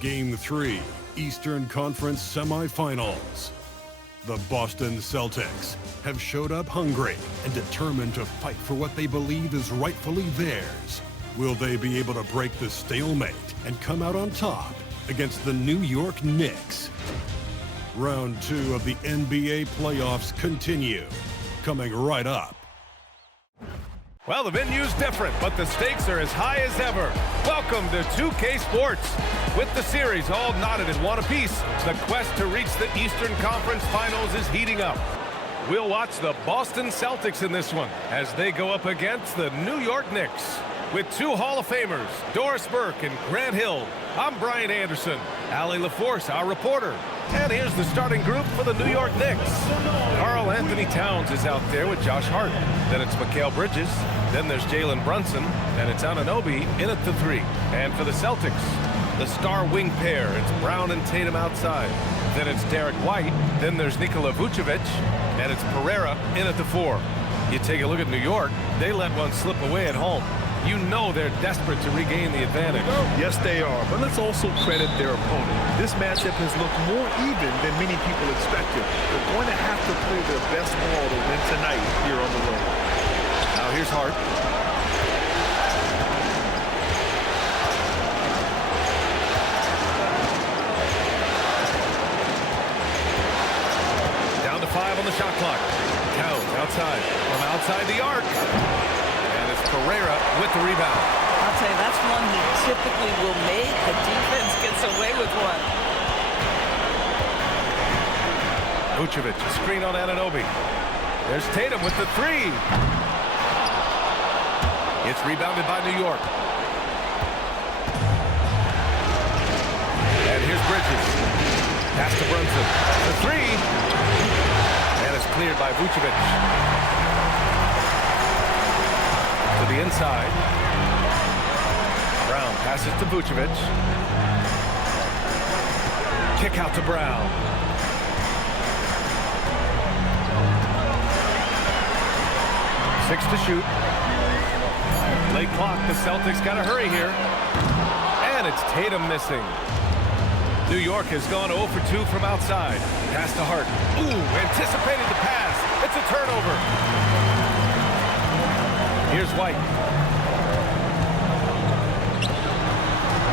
Game 3, Eastern Conference Semifinals. The Boston Celtics have showed up hungry and determined to fight for what they believe is rightfully theirs. Will they be able to break the stalemate and come out on top against the New York Knicks? Round 2 of the NBA playoffs continue, coming right up. Well, the venue's different, but the stakes are as high as ever. Welcome to 2K Sports. With the series all knotted in one apiece, the quest to reach the Eastern Conference Finals is heating up. We'll watch the Boston Celtics in this one as they go up against the New York Knicks. With two Hall of Famers, Doris Burke and Grant Hill, I'm Brian Anderson. Allie LaForce, our reporter. And here's the starting group for the New York Knicks. Karl Anthony Towns is out there with Josh Hart. Then it's Mikal Bridges. Then there's Jalen Brunson. And it's Anunoby in at the 3. And for the Celtics, the star wing pair, it's Brown and Tatum outside. Then it's Derek White. Then there's Nikola Vucevic. And it's Pereira in at the 4. You take a look at New York, they let one slip away at home. You know they're desperate to regain the advantage. Yes, they are, but let's also credit their opponent. This matchup has looked more even than many people expected. They're going to have to play their best ball to win tonight here on the road. Now here's Hart. Down to 5 on the shot clock. Towns outside, from outside the arc. Pereira with the rebound. I'll tell you, that's one he typically will make. The defense gets away with one. Vucevic, screen on Anunoby. There's Tatum with the 3. It's rebounded by New York. And here's Bridges. Pass to Brunson. The 3. And it's cleared by Vucevic. To the inside. Brown passes to Vucevic. Kick out to Brown. Six to shoot. Late clock. The Celtics got to hurry here. And it's Tatum missing. New York has gone 0 for 2 from outside. Pass to Hart. Ooh, anticipated the pass. It's a turnover. Here's White.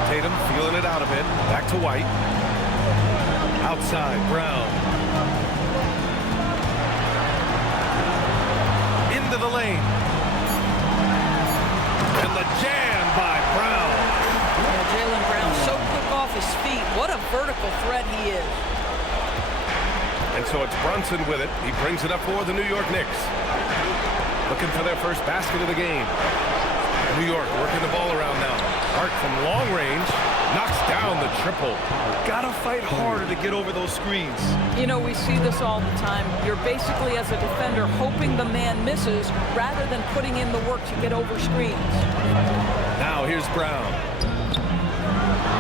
Tatum feeling it out a bit. Back to White. Outside, Brown. Into the lane. And the jam by Brown. Yeah, Jalen Brown so quick off his feet. What a vertical threat he is. And so it's Brunson with it. He brings it up for the New York Knicks. Looking for their first basket of the game. New York working the ball around now. Hart from long range knocks down the triple. Gotta fight harder to get over those screens. You know, we see this all the time. You're basically, as a defender, hoping the man misses rather than putting in the work to get over screens. Now here's Brown.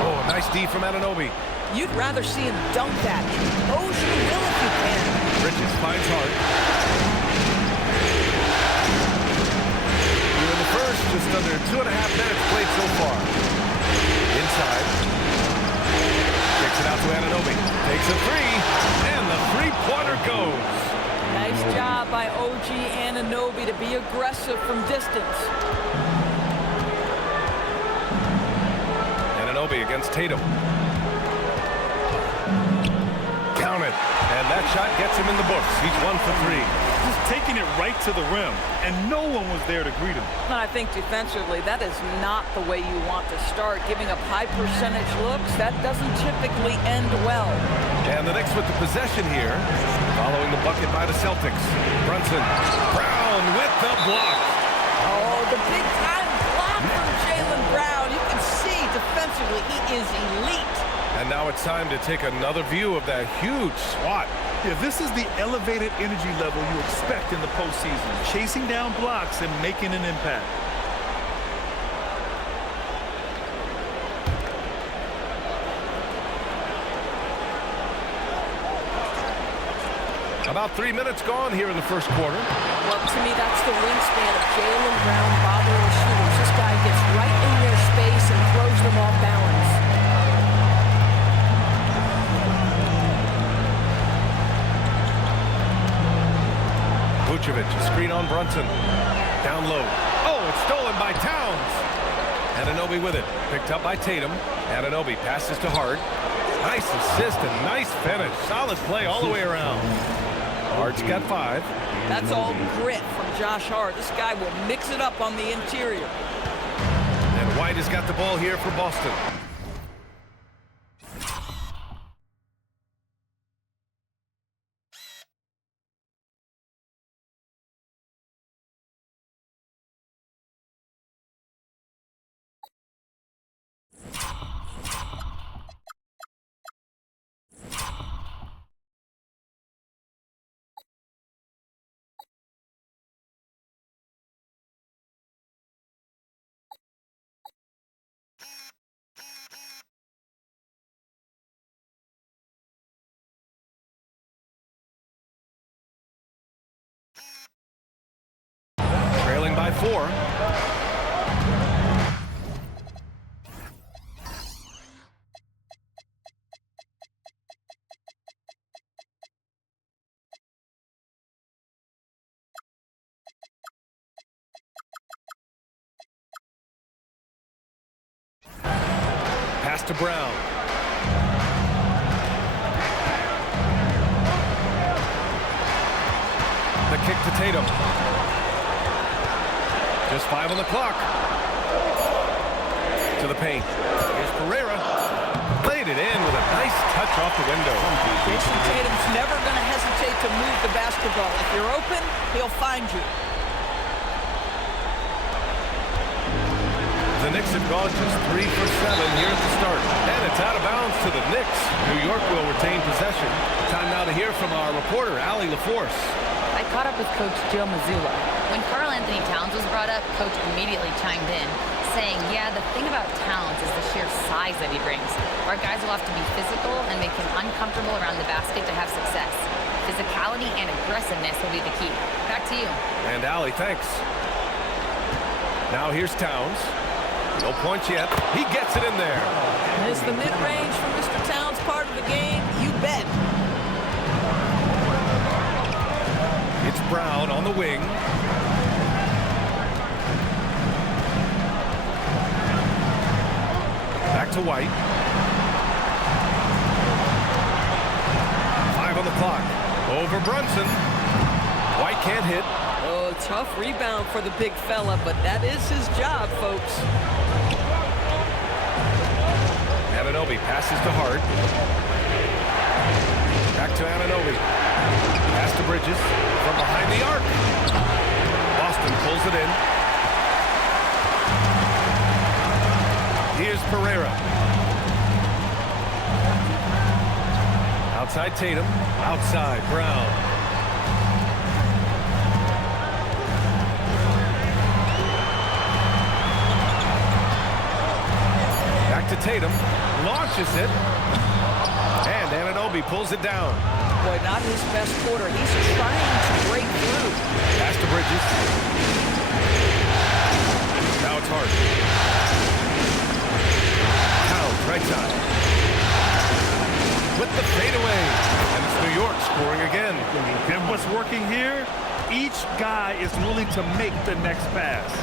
Oh, nice D from Anunoby. You'd rather see him dunk that. O's you will if you can. Bridges finds Hart. First, just under 2.5 minutes played so far. Inside. Kicks it out to Anunoby. Takes a 3, and the three-pointer goes. Nice job by OG Anunoby to be aggressive from distance. Anunoby against Tatum. Count it. And that shot gets him in the books. He's 1 for 3. Just taking it right to the rim, and no one was there to greet him. I think defensively, that is not the way you want to start. Giving up high percentage looks, that doesn't typically end well. And the Knicks with the possession here, following the bucket by the Celtics. Brunson, Brown with the block. Oh, the big-time block from Jalen Brown. You can see defensively, he is elite. And now it's time to take another view of that huge swat. Yeah, this is the elevated energy level you expect in the postseason. Chasing down blocks and making an impact. About 3 minutes gone here in the first quarter. Well, to me, that's the wingspan of Jalen Brown bothering shooters. This guy gets right in their space and throws them off balance. Vucevic, a screen on Brunson. Down low. Oh, it's stolen by Towns. Anunoby with it. Picked up by Tatum. Anunoby passes to Hart. Nice assist and nice finish. Solid play all the way around. Hart's got 5. That's all grit from Josh Hart. This guy will mix it up on the interior. And White has got the ball here for Boston. Trailing by 4. Pass to Brown. The kick to Tatum. Just 5 on the clock. To the paint. Here's Pereira. Played it in with a nice touch off the window. Jason Tatum's never going to hesitate to move the basketball. If you're open, he'll find you. The Knicks have gone just 3 for 7 here at the start. And it's out of bounds to the Knicks. New York will retain possession. Time now to hear from our reporter, Allie LaForce. I caught up with Coach Joe Mazzulla. When Karl Anthony Towns was brought up, Coach immediately chimed in, saying, yeah, the thing about Towns is the sheer size that he brings. Our guys will have to be physical and make him uncomfortable around the basket to have success. Physicality and aggressiveness will be the key. Back to you. And Allie, thanks. Now here's Towns. No points yet. He gets it in there. Is the mid-range from Mr. Towns part of the game? You bet. It's Brown on the wing. Back to White. 5 on the clock. Over Brunson. White can't hit. Oh, tough rebound for the big fella, but that is his job, folks. Anunoby passes to Hart. Back to Anunoby. Pass to Bridges from behind the arc. Boston pulls it in. Here's Pereira. Outside Tatum. Outside Brown. Back to Tatum. Launches it. And Anunoby pulls it down. Boy, not his best quarter. He's trying to break through. Pass to Bridges. Now it's Hart. Towns, right side. With the fadeaway. And it's New York scoring again. And what's working here? Each guy is willing to make the next pass.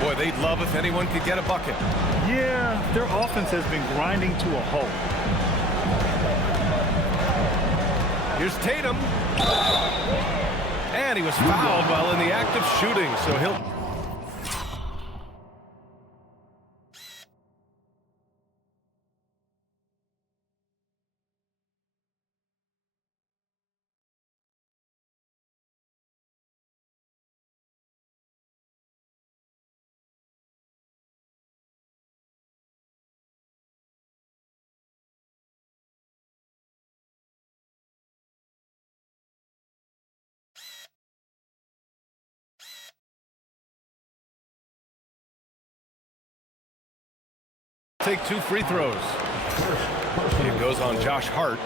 Boy, they'd love if anyone could get a bucket. Yeah, their offense has been grinding to a halt. Here's Tatum. And he was fouled while in the act of shooting, so he'll... take 2 free throws. It goes on Josh Hart.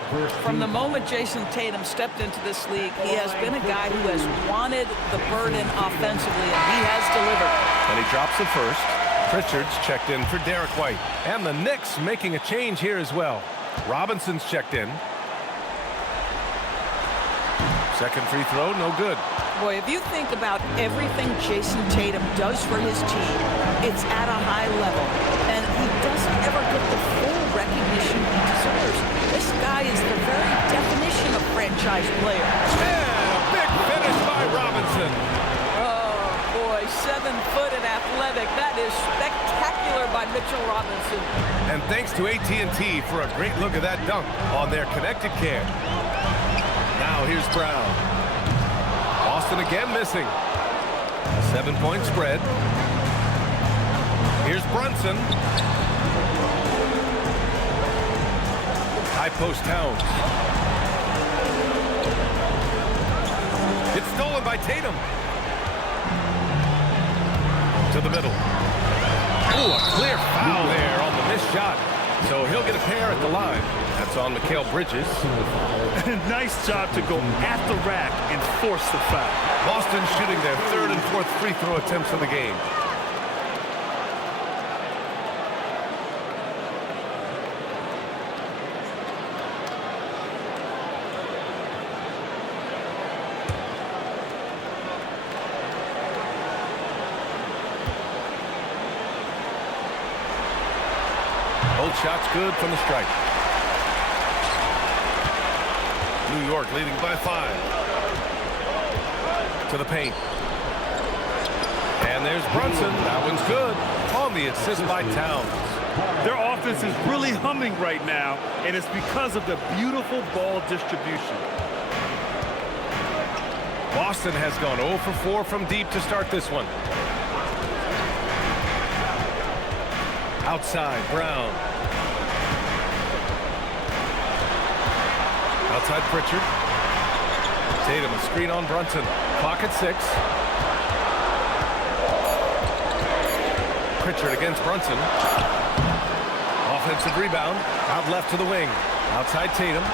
From the moment Jason Tatum stepped into this league, he has been a guy who has wanted the burden offensively, and he has delivered. And he drops it first. Pritchard's checked in for Derek White. And the Knicks making a change here as well. Robinson's checked in. Second free throw, no good. Boy, if you think about everything Jason Tatum does for his team, it's at a high level. And he doesn't ever get the full recognition he deserves. This guy is the very definition of franchise player. And a big finish by Robinson. Oh, boy, 7 foot and athletic. That is spectacular by Mitchell Robinson. And thanks to AT&T for a great look at that dunk on their connected cam. Now here's Brown. Boston again missing. 7-point spread. Here's Brunson. High post Towns. It's stolen by Tatum. To the middle. Ooh, a clear foul there on the missed shot. So he'll get a pair at the line. That's on Mikal Bridges. Nice job to go at the rack and force the foul. Boston shooting their 3rd and 4th free throw attempts of the game. Both shots good from the stripe. New York leading by 5. To the paint. And there's Brunson. That one's good. On the assist by Towns. Their offense is really humming right now, and it's because of the beautiful ball distribution. Boston has gone 0 for 4 from deep to start this one. Outside, Brown. Outside Pritchard. Tatum, a screen on Brunson. Clock at 6. Pritchard against Brunson. Offensive rebound. Out left to the wing. Outside Tatum.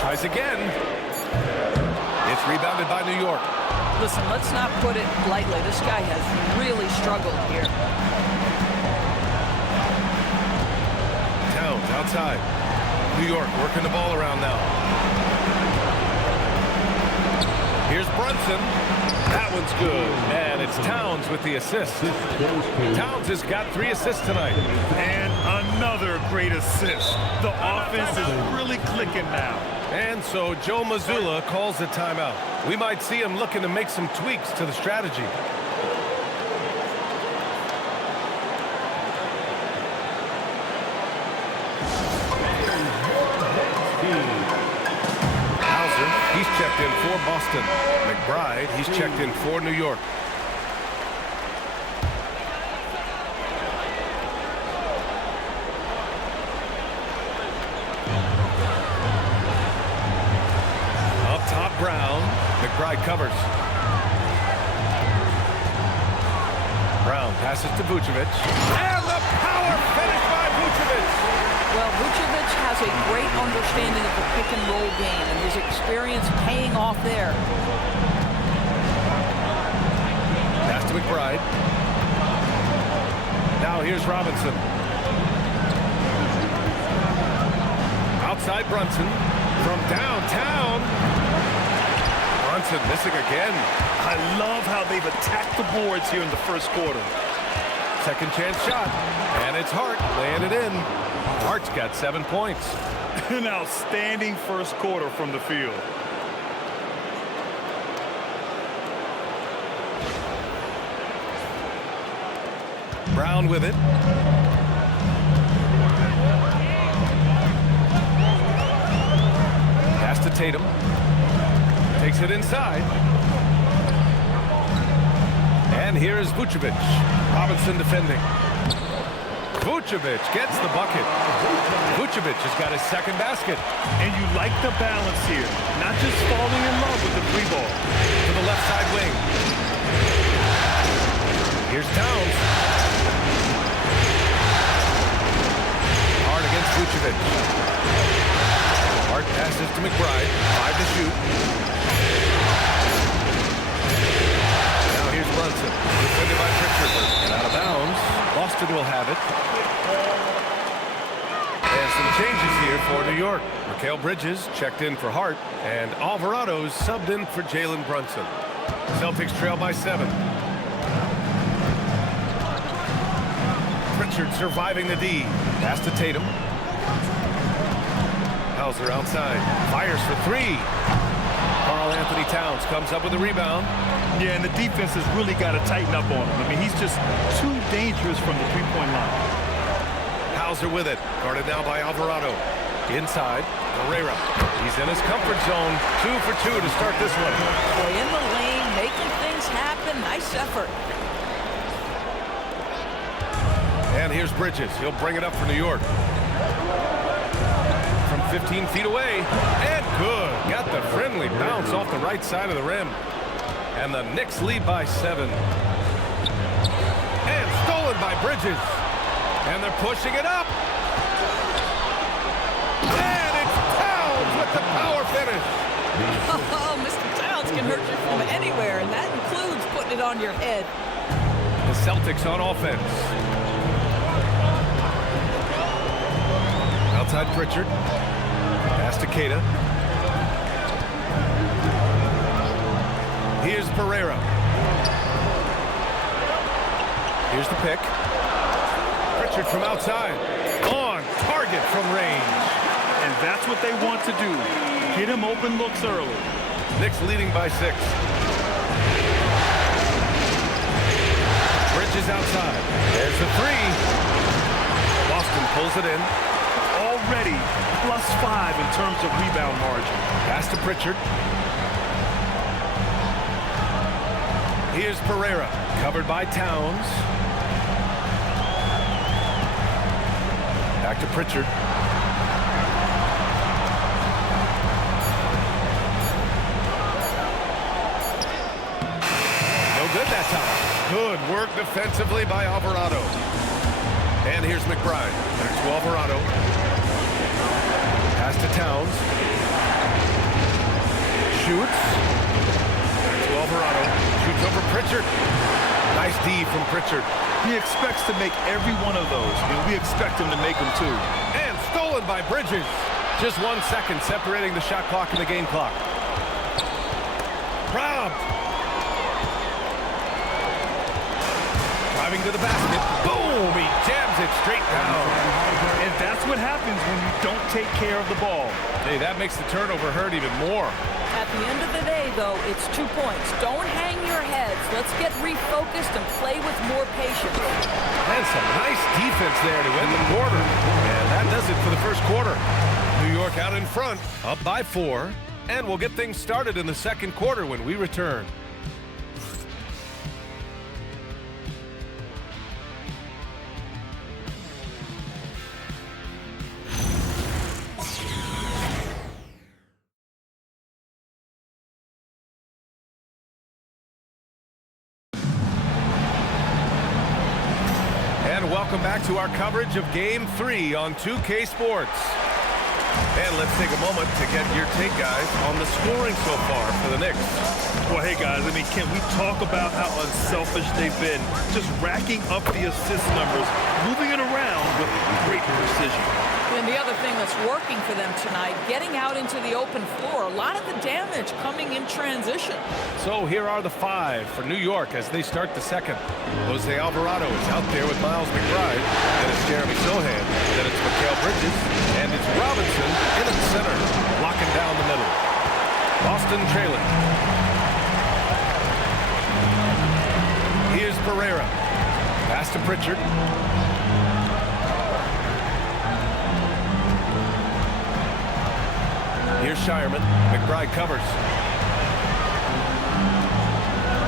Tries again. It's rebounded by New York. Listen, let's not put it lightly. This guy has really struggled here. Towns outside. New York working the ball around now. Here's Brunson. That one's good. And it's Towns with the assist. Towns has got 3 assists tonight. And another great assist. The offense is really clicking now. And so Joe Mazzulla calls a timeout. We might see him looking to make some tweaks to the strategy. Hauser, he's checked in for Boston. McBride, he's checked in for New York. Brown. McBride covers. Brown passes to Vucevic. And the power finish by Vucevic. Well, Vucevic has a great understanding of the pick-and-roll game, and his experience paying off there. Pass to McBride. Now here's Robinson. Outside Brunson. From downtown. Brunson missing again. I love how they've attacked the boards here in the first quarter. Second chance shot. And it's Hart laying it in. Hart's got 7 points. An outstanding first quarter from the field. Brown with it. Pass to Tatum. Takes it inside. And here is Vucevic. Robinson defending. Vucevic gets the bucket. Vucevic has got his second basket. And you like the balance here. Not just falling in love with the 3 ball. To the left side wing. Here's Towns. Hart against Vucevic. Hart passes to McBride. 5 to shoot. Now here's Brunson. Defended by Pritchard. And out of bounds. Boston will have it. For New York, Mikal Bridges checked in for Hart, and Alvarado's subbed in for Jalen Brunson. Celtics trail by 7. Pritchard surviving the D. Pass to Tatum. Hauser outside. Fires for 3. Karl-Anthony Towns comes up with a rebound. Yeah, and the defense has really got to tighten up on him. I mean, he's just too dangerous from the three-point line. Hauser with it. Guarded now by Alvarado. Inside, Pereira. He's in his comfort zone. 2 for 2 to start this one. Boy, in the lane, making things happen. Nice effort. And here's Bridges. He'll bring it up for New York. From 15 feet away. And good. Got the friendly bounce off the right side of the rim. And the Knicks lead by 7. And stolen by Bridges. And they're pushing it up. And it's Towns with the power finish. Oh, Mr. Towns can hurt you from anywhere, and that includes putting it on your head. The Celtics on offense. Outside Pritchard. Pass to Keita. Here's Pereira. Here's the pick. Pritchard from outside. On target from range. And that's what they want to do. Get him open looks early. Knicks leading by 6. Bridges outside. There's the 3. Boston pulls it in. Already +5 in terms of rebound margin. Pass to Pritchard. Here's Pereira. Covered by Towns. Back to Pritchard. No good that time. Good work defensively by Alvarado. And here's McBride. Back to Alvarado. Pass to Towns. Shoots. Back to Alvarado. Shoots over Pritchard. Nice D from Pritchard. He expects to make every one of those, and we expect him to make them too. And stolen by Bridges. Just 1 second separating the shot clock and the game clock. Robbed. Driving to the basket. Boom! He jams it straight down. And that's what happens when you don't take care of the ball. Hey, that makes the turnover hurt even more. At the end of the day, though, it's 2 points. Don't hang your heads. Let's get refocused and play with more patience. And some nice defense there to end the quarter. And that does it for the first quarter. New York out in front, up by 4. And we'll get things started in the second quarter when we return. Welcome back to our coverage of Game 3 on 2K Sports. And let's take a moment to get your take, guys, on the scoring so far for the Knicks. Well, hey, guys, I mean, can we talk about how unselfish they've been? Just racking up the assist numbers, moving it around with great precision. And the other thing that's working for them tonight, getting out into the open floor. A lot of the damage coming in transition. So here are the 5 for New York as they start the second. Jose Alvarado is out there with Miles McBride. Then it's Jeremy Sohan. Then it's Mikal Bridges. And it's Robinson in at center, locking down the middle. Boston trailing. Here's Pereira. Pass to Pritchard. Here's Shireman. McBride covers.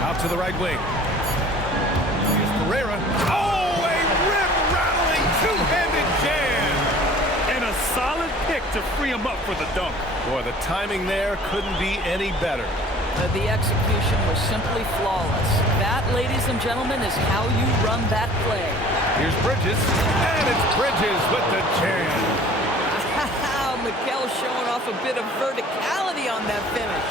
Out to the right wing. Here's Pereira. Oh, a rim-rattling two-handed jam. And a solid pick to free him up for the dunk. Boy, the timing there couldn't be any better. The execution was simply flawless. That, ladies and gentlemen, is how you run that play. Here's Bridges. And it's Bridges with the jam. Mikal showing off a bit of verticality on that finish.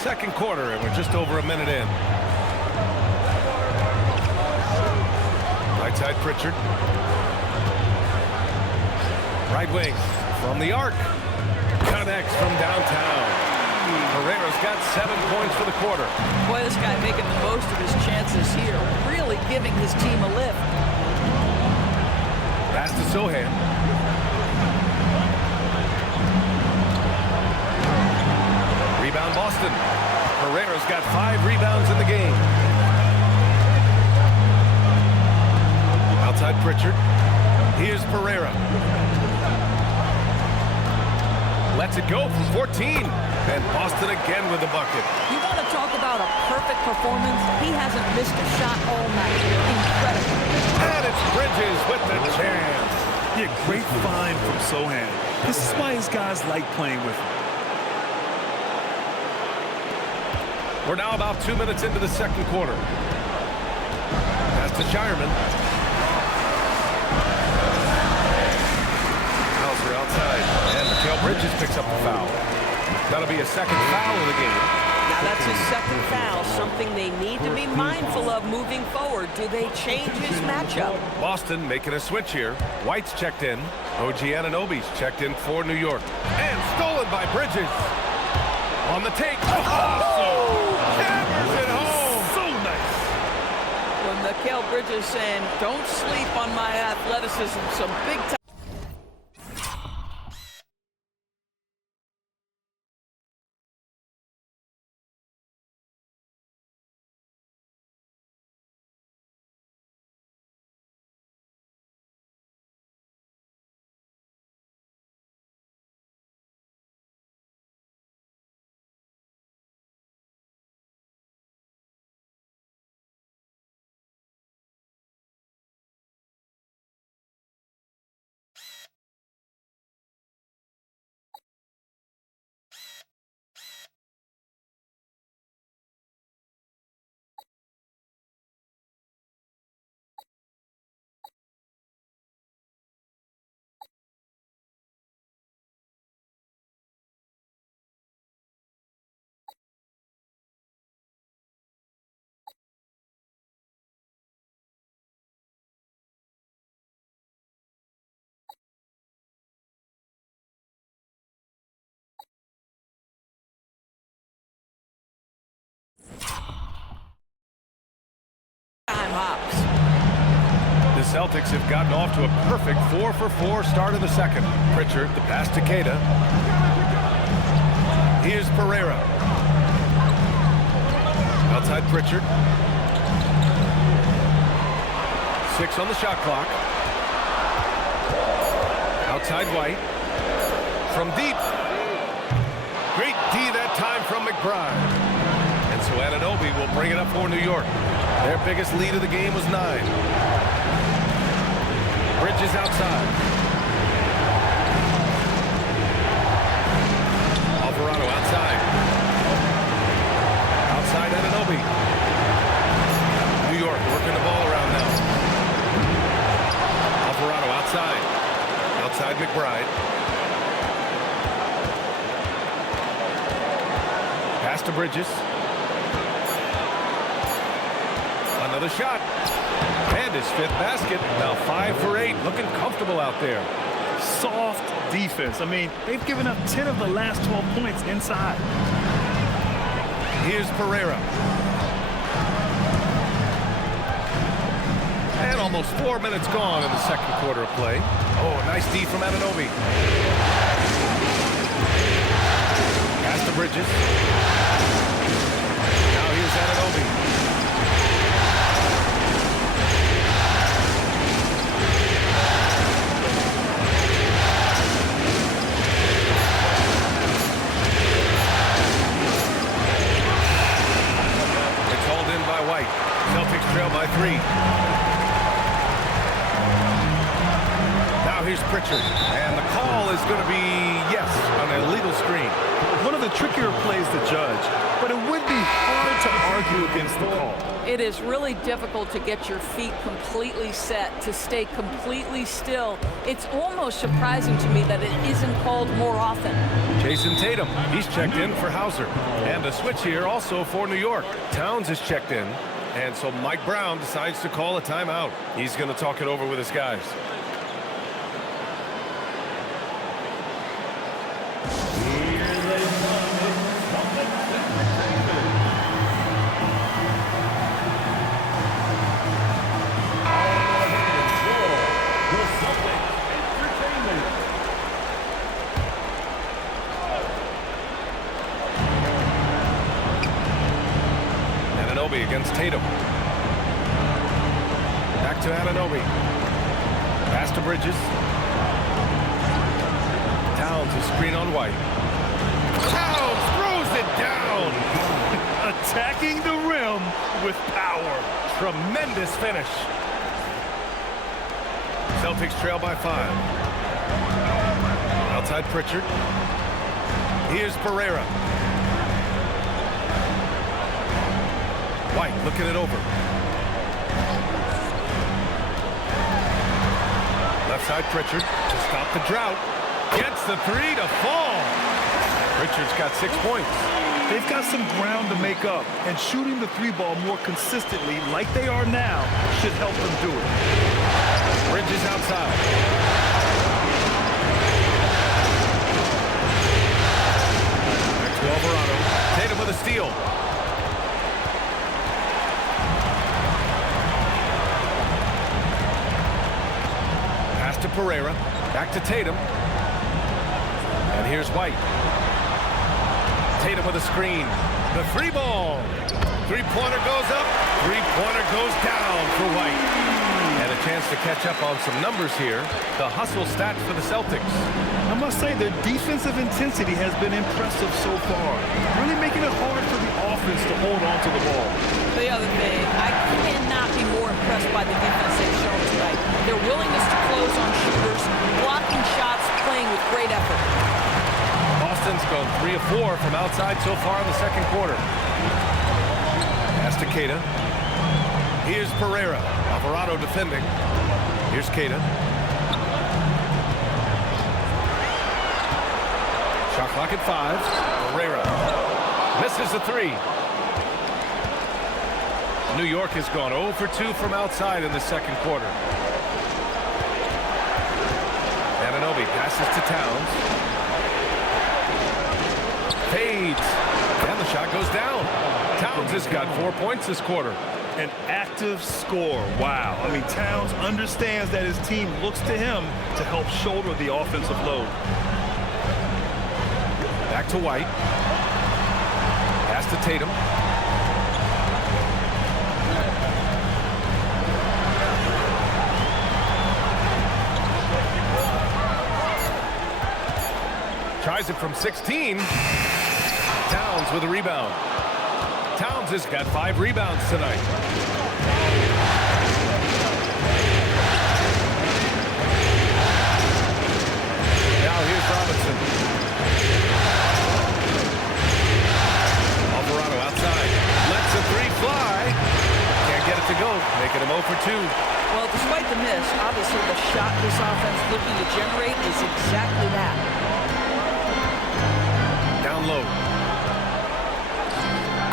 Second quarter, and we're just over a minute in. Right side Pritchard. Right wing from the arc. Connects from downtown. Pereira's got 7 points for the quarter. Boy, this guy making the most of his chances here. Really giving his team a lift. Pass to Sohan. Rebound Boston. Pereira's got 5 rebounds in the game. Outside Pritchard. Here's Pereira. Lets it go from 14. And Boston again with the bucket. You want to talk about a perfect performance? He hasn't missed a shot all night. Incredible. And it's Bridges with the chance. Yeah, great find from Sohan. This is why his guys like playing with him. We're now about 2 minutes into the second quarter. Pass to Shireman. Hauser outside. And Mikal Bridges picks up the foul. That'll be a second foul of the game. Now that's his second foul, something they need to be mindful of moving forward. Do they change his matchup? Boston making a switch here. White's checked in. OG Anunoby's checked in for New York. And stolen by Bridges. On the take. Oh! Hammers it home. So nice. When Mikal Bridges saying, don't sleep on my athleticism, some big time. Hops. The Celtics have gotten off to a perfect 4-for-4 start in the second. Pritchard, the pass to Queta. Here's Pereira. Outside Pritchard. 6 on the shot clock. Outside White. From deep. Great D that time from McBride. And so Anunoby will bring it up for New York. Their biggest lead of the game was 9. Bridges outside. Alvarado outside. Outside Anunoby. New York working the ball around now. Alvarado outside. Outside McBride. Pass to Bridges. Another shot. And his 5th basket. Now 5 for 8. Looking comfortable out there. Soft defense. I mean, they've given up 10 of the last 12 points inside. Here's Pereira. And almost 4 minutes gone in the second quarter of play. Oh, nice D from Anunoby. Pass to Bridges. Now here's Anunoby. White. Celtics trail by 3. Now here's Pritchard. And the call is going to be, yes, an illegal screen. One of the trickier plays to judge, but it would be hard to argue against the call. It is really difficult to get your feet completely set, to stay completely still. It's almost surprising to me that it isn't called more often. Jason Tatum, he's checked in for Hauser. And a switch here also for New York. Towns is checked in. And so Mike Brown decides to call a timeout. He's going to talk it over with his guys. Anunoby against Tatum. Back to Anunoby. Pass to Bridges. Towns a screen on White. Towns throws it down. Attacking the rim with power. Tremendous finish. Celtics trail by 5. Outside Pritchard. Here's Pereira. White looking it over. Left side Pritchard to stop the drought. Gets the 3 to fall. Pritchard's got 6 points. They've got some ground to make up, and shooting the 3-ball more consistently like they are now should help them do it. Bridges outside. Back to Alvarado. Tatum with a steal. Pass to Pereira. Back to Tatum. And here's White. Tatum with a screen. The 3-ball. Three-pointer goes up. Three-pointer goes down for White. And a chance to catch up on some numbers here. The hustle stats for the Celtics. I must say their defensive intensity has been impressive so far. Really making it hard for the offense to hold on to the ball. The other thing, I cannot be more impressed by the defense they've shown tonight. Their willingness to close on shooters, blocking shots, playing with great effort. Boston's gone 3 of 4 from outside so far in the second quarter. Pass to Keita. Here's Pereira. Alvarado defending. Here's Keita. Shot clock at 5. Pereira misses the 3. New York has gone 0 for 2 from outside in the second quarter. Anunoby passes to Towns. Fades. And the shot goes down. Towns has got 4 points this quarter. An active score. Wow. I mean, Towns understands that his team looks to him to help shoulder the offensive load. Back to White. Pass to Tatum. Tries it from 16. Towns with a rebound. Towns has got 5 rebounds tonight. Now here's Robinson. Alvarado outside. Lets the 3 fly. Can't get it to go. Making him 0 for 2. Well, despite the miss, obviously the shot this offense looking to generate is exactly that. Down low.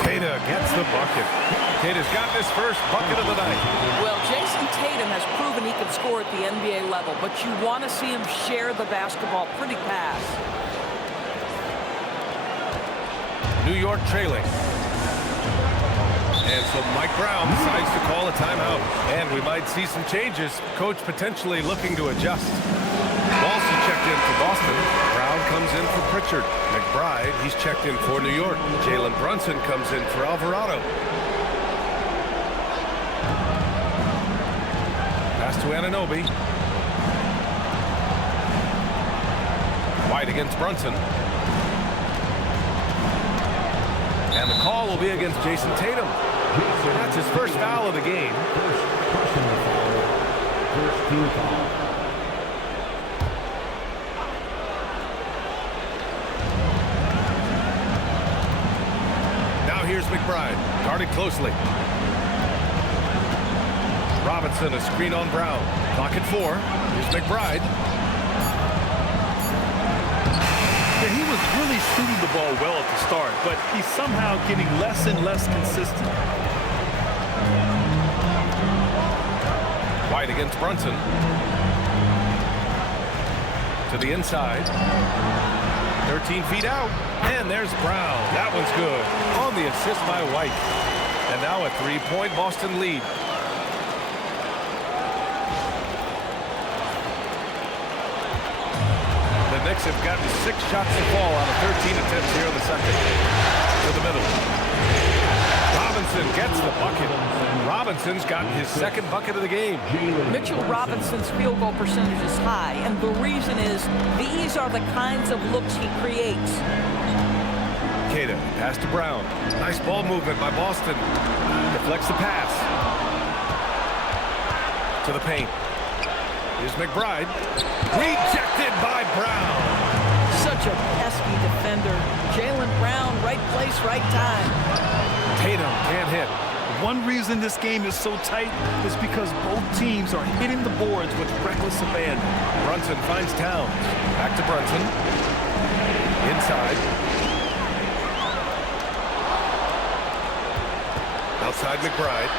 Keita gets the bucket. Keita's got his first bucket of the night. Well, Jason Tatum has proven he can score at the NBA level, but you want to see him share the basketball pretty fast. New York trailing. And so Mike Brown decides to call a timeout. And we might see some changes. Coach potentially looking to adjust. Also checked in for Boston. Brown comes in for Pritchard. McBride, he's checked in for New York. Jalen Brunson comes in for Alvarado. Pass to Anunoby. White against Brunson. And the call will be against Jason Tatum. That's his first foul of the game. First team foul. Now here's McBride, guarded closely. Robinson, a screen on Brown. Clock at 4. Here's McBride. Yeah, he was really shooting the ball well at the start, but he's somehow getting less and less consistent. White against Brunson. To the inside. 13 feet out. And there's Brown. That one's good. On the assist by White. And now a 3-point Boston lead. The Knicks have gotten 6 shots to fall out of 13 attempts here in the second. To the middle. Robinson gets the bucket. Robinson's gotten his second bucket of the game. Mitchell Robinson's field goal percentage is high, and the reason is these are the kinds of looks he creates. Cada, pass to Brown. Nice ball movement by Boston. Deflects the pass. To the paint. Here's McBride. Rejected by Brown. Such a pesky defender. Jaylen Brown, right place, right time. Tatum can't hit. One reason this game is so tight is because both teams are hitting the boards with reckless abandon. Brunson finds Towns. Back to Brunson. Inside. Outside McBride.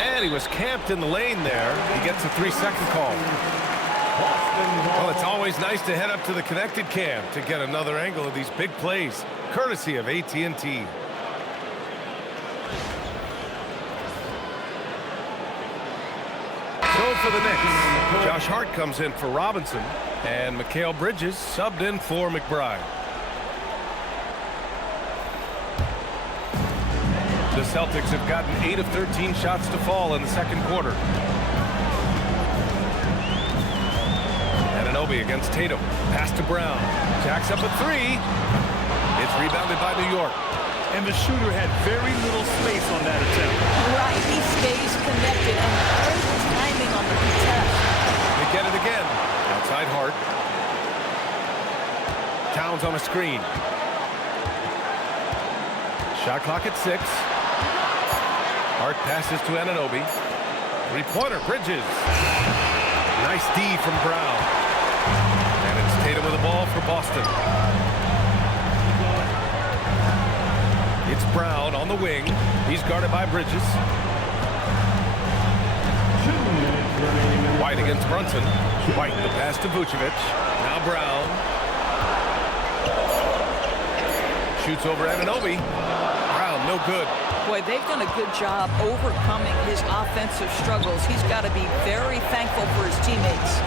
And he was camped in the lane there. He gets a 3-second call. Well, it's always nice to head up to the connected cam to get another angle of these big plays, courtesy of AT&T. So for the Knicks, Josh Hart comes in for Robinson, and Mikal Bridges subbed in for McBride. The Celtics have gotten 8 of 13 shots to fall in the second quarter. Ananobi against Tatum. Pass to Brown. Jacks up a 3. It's rebounded by New York. And the shooter had very little space on that attempt. Right, he stays connected and great timing on the contest. They get it again. Outside Hart. Towns on a screen. Shot clock at 6. Hart passes to Ananobi. Three-pointer, Bridges. Nice D from Brown. And it's Tatum with the ball for Boston. It's Brown on the wing. He's guarded by Bridges. White against Brunson. White, the pass to Vucevic. Now Brown. Shoots over Ananobi. Brown, no good. Boy, they've done a good job overcoming his offensive struggles. He's got to be very thankful for his teammates.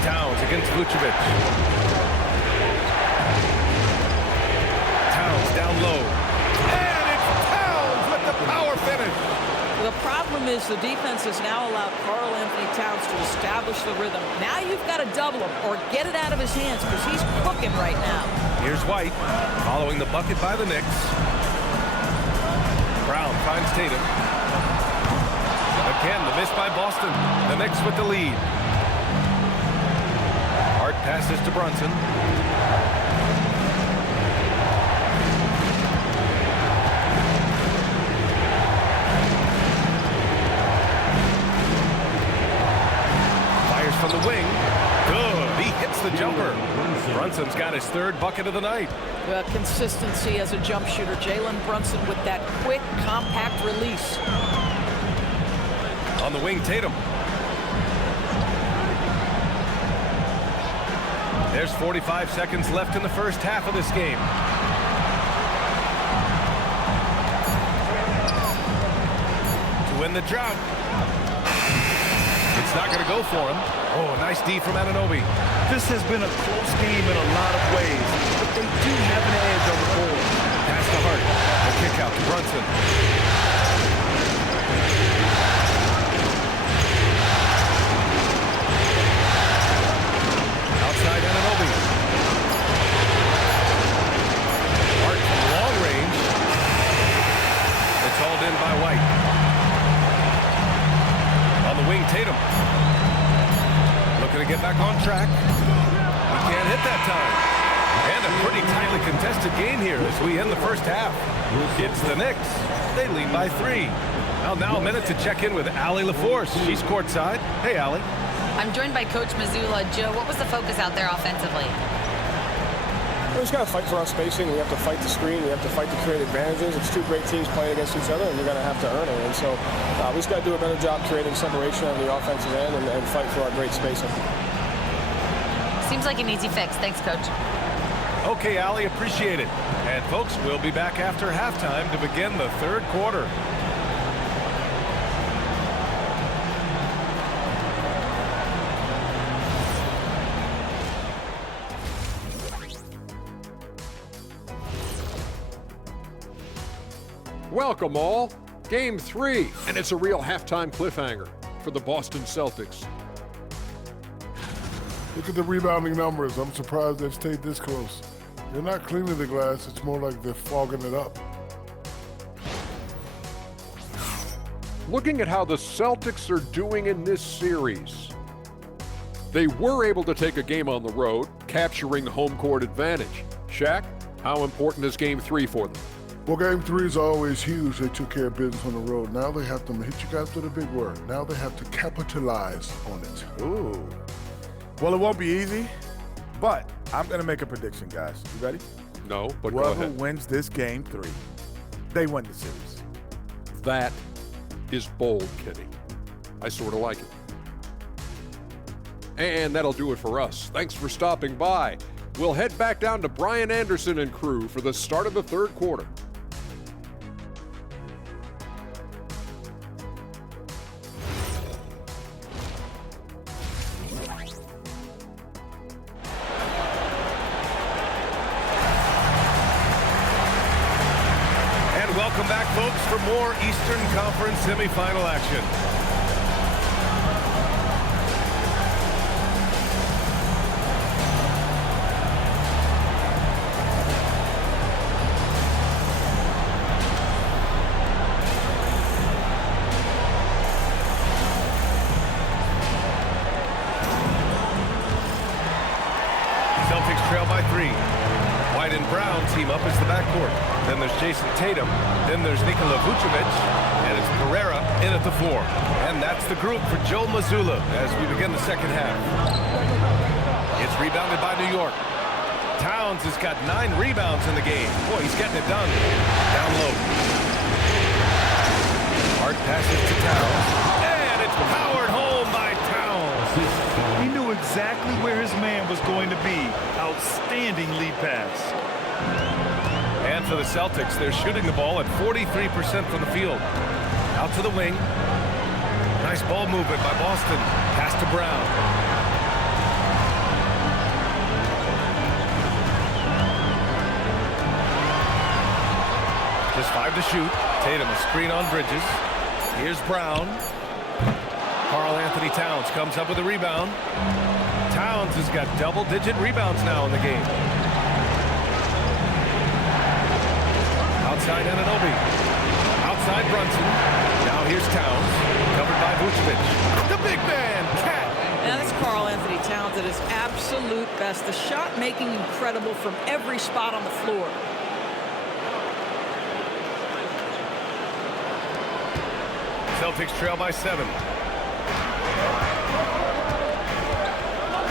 Towns against Vucevic. Towns down low. And it's Towns with the power finish. The problem is the defense has now allowed Karl Anthony Towns to establish the rhythm. Now you've got to double him or get it out of his hands because he's cooking right now. Here's White following the bucket by the Knicks. Brown finds Tatum. Again, the miss by Boston. The Knicks with the lead. Hart passes to Brunson. Fires from the wing. Good. He hits the jumper. Brunson's got his third bucket of the night. Well, consistency as a jump shooter. Jalen Brunson with that quick, compact release. On the wing, Tatum. There's 45 seconds left in the first half of this game. To win the drought. It's not going to go for him. Oh, a nice D from Anunoby. This has been a close game in a lot of ways, but they do have an edge on the board. Pass to Hart. A kick out to Brunson. Outside Anunoby. Hart from long range. It's hauled in by White. On the wing, Tatum. Looking to get back on track. He can't hit that time. And a pretty tightly contested game here as we end the first half. It's the Knicks. They lead by 3. Well, now a minute to check in with Allie LaForce. She's courtside. Hey, Allie. I'm joined by Coach Mazzulla. Joe, what was the focus out there offensively? We just got to fight for our spacing. We have to fight the screen. We have to fight to create advantages. It's two great teams playing against each other, and we're going to have to earn it. And so we just got to do a better job creating separation on the offensive end and fight for our great spacing. Seems like an easy fix. Thanks, Coach. Okay, Allie, appreciate it. And, folks, we'll be back after halftime to begin the third quarter. Welcome all. Game 3, and it's a real halftime cliffhanger for the Boston Celtics. Look at the rebounding numbers. I'm surprised they've stayed this close. They're not cleaning the glass. It's more like they're fogging it up. Looking at how the Celtics are doing in this series, they were able to take a game on the road, capturing home court advantage. Shaq, how important is Game 3 for them? Well, Game 3 is always huge. They took care of business on the road. Now they have to hit you guys with a big word. Now they have to capitalize on it. Ooh. Well, it won't be easy, but I'm going to make a prediction, guys. You ready? No, but go Whoever ahead. wins this Game 3, they win the series. That is bold, Kenny. I sort of like it. And that'll do it for us. Thanks for stopping by. We'll head back down to Brian Anderson and crew for the start of the third quarter. And welcome back, folks, for more Eastern Conference semifinal action. Celtics trail by 3. White and Brown team up as the backcourt. Then there's Jason Tatum. Then there's Nikola Vucevic. And it's Pereira in at the 4. And that's the group for Joe Mazzulla as we begin the second half. It's rebounded by New York. Towns has got 9 rebounds in the game. Boy, he's getting it done. Down low. Hard passes to Towns. And it's powered home by Towns. He knew exactly where his man was going to be. Outstanding lead pass. And for the Celtics, they're shooting the ball at 43% from the field. Out to the wing. Nice ball movement by Boston. Pass to Brown. Just 5 to shoot. Tatum a screen on Bridges. Here's Brown. Karl Anthony Towns comes up with a rebound. Towns has got double-digit rebounds now in the game. Outside Anunoby. Outside Brunson. Now here's Towns. Covered by Vucevic. The big man, Cat. Now that's Karl Anthony Towns at his absolute best. The shot making incredible from every spot on the floor. Celtics trail by 7.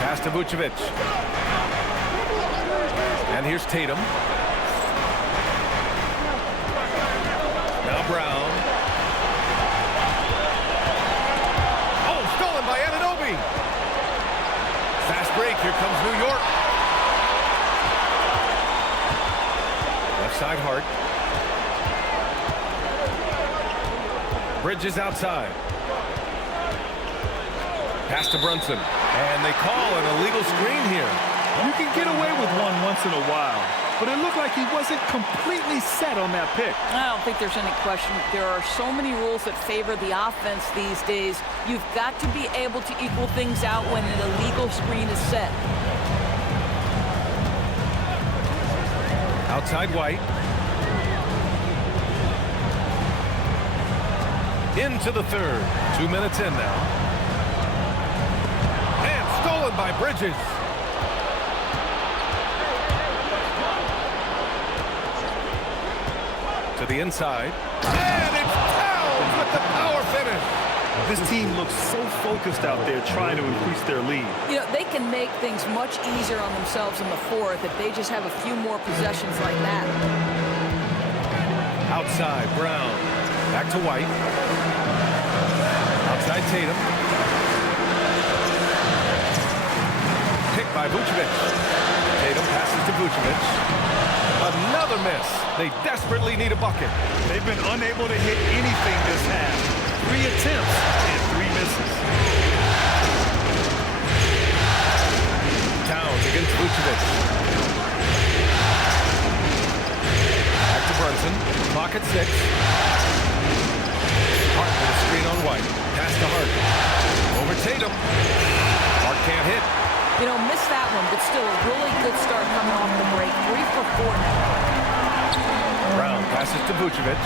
Pass to Vucevic. And here's Tatum. Now Brown. Oh, stolen by Anunoby. Fast break. Here comes New York. Left side Hart. Bridges outside. Pass to Brunson. And they call an illegal screen here. You can get away with one once in a while, but it looked like he wasn't completely set on that pick. I don't think there's any question. There are so many rules that favor the offense these days. You've got to be able to equal things out when an illegal screen is set. Outside White. Into the third. 2 minutes in now. And stolen by Bridges. To the inside. And it's Towns with the power finish. This team looks so focused out there trying to increase their lead. You know, they can make things much easier on themselves in the fourth if they just have a few more possessions like that. Outside, Brown. Back to White. Outside Tatum. Picked by Vucevic. Tatum passes to Vucevic. Another miss. They desperately need a bucket. They've been unable to hit anything this half. 3 attempts and 3 misses. Towns against Vucevic. Back to Brunson. Clock at 6. You know, missed that one, but still a really good start coming off the break. 3 for 4 now. Brown passes to Vucevic.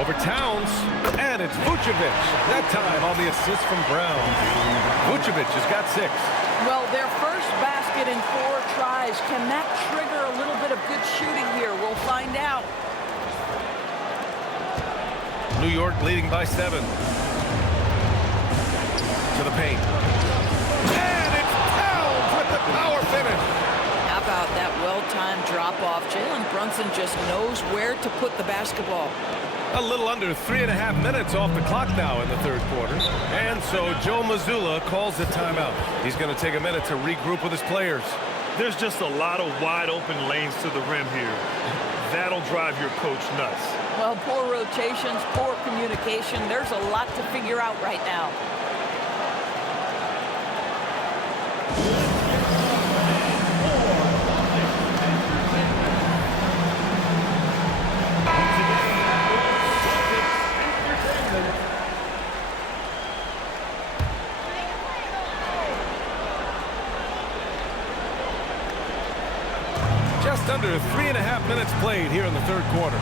Over Towns, and it's Vucevic. That time on the assist from Brown. Vucevic has got 6. Well, their first basket in 4 tries. Can that trigger a little bit of good shooting here? We'll find out. New York leading by 7. To the paint. And it's Towns with the power finish. How about that well-timed drop-off? Jalen Brunson just knows where to put the basketball. A little under 3.5 minutes off the clock now in the third quarter. And so Joe Mazzulla calls the timeout. He's going to take a minute to regroup with his players. There's just a lot of wide open lanes to the rim here. That'll drive your coach nuts. Well, poor rotations, poor communication. There's a lot to figure out right now. Just under 3.5 minutes played here in the third quarter.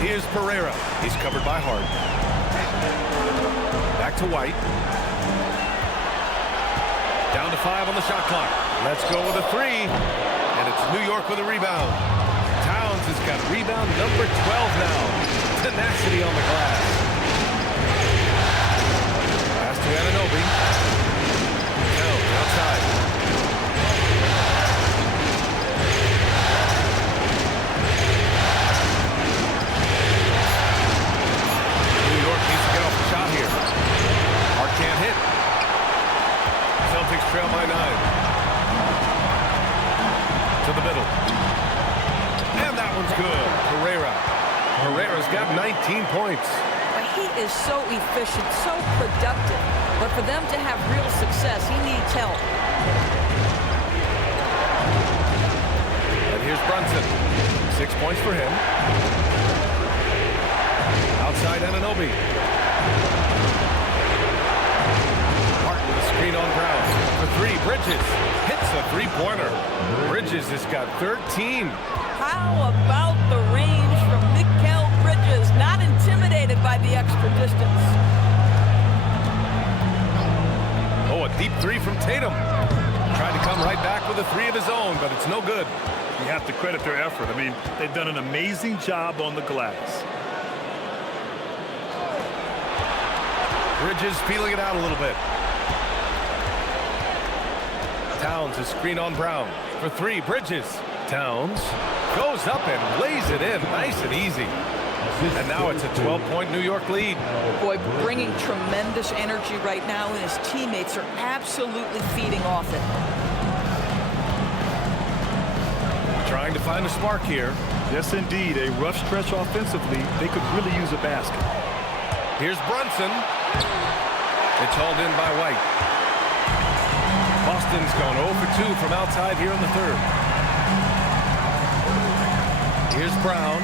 Here's Pereira. He's covered by Hart. Back to White. Down to 5 on the shot clock. Let's go with a 3. And it's New York with a rebound. Towns has got rebound number 12 now. Tenacity on the glass. Pass to Anunoby. Towns outside. Can't hit. Celtics trail by 9. To the middle. And that one's good. Pereira's got 19 points. He is so efficient, so productive. But for them to have real success, he needs help. And here's Brunson. 6 points for him. Outside Anunoby. Screen on Brown for 3. Bridges hits a 3-pointer. Bridges has got 13. How about the range from Mikal Bridges? Not intimidated by the extra distance. Oh, a deep 3 from Tatum. Tried to come right back with a 3 of his own, but it's no good. You have to credit their effort. I mean, they've done an amazing job on the glass. Bridges feeling it out a little bit. Towns a screen on Brown for 3. Bridges. Towns goes up and lays it in nice and easy. And now it's a 12-point New York lead. Boy, bringing tremendous energy right now, and his teammates are absolutely feeding off it. Trying to find a spark here. Yes, indeed. A rough stretch offensively. They could really use a basket. Here's Brunson. It's hauled in by White. Boston's gone 0 for 2 from outside here in the third. Here's Brown.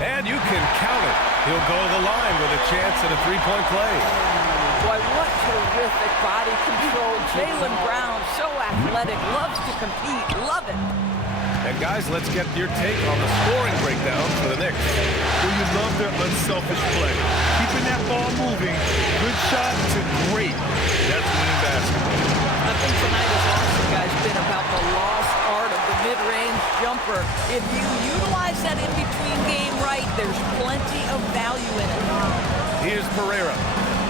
And you can count it. He'll go to the line with a chance at a 3-point play. Boy, what terrific body control. Jaylen Brown, so athletic, loves to compete, love it. And guys, let's get your take on the scoring breakdown for the Knicks. Well, you love their unselfish play. Keeping that ball moving, good shot to great. That's winning basketball. I think tonight has also, guys, been about the lost art of the mid-range jumper. If you utilize that in-between game right, there's plenty of value in it. Here's Pereira.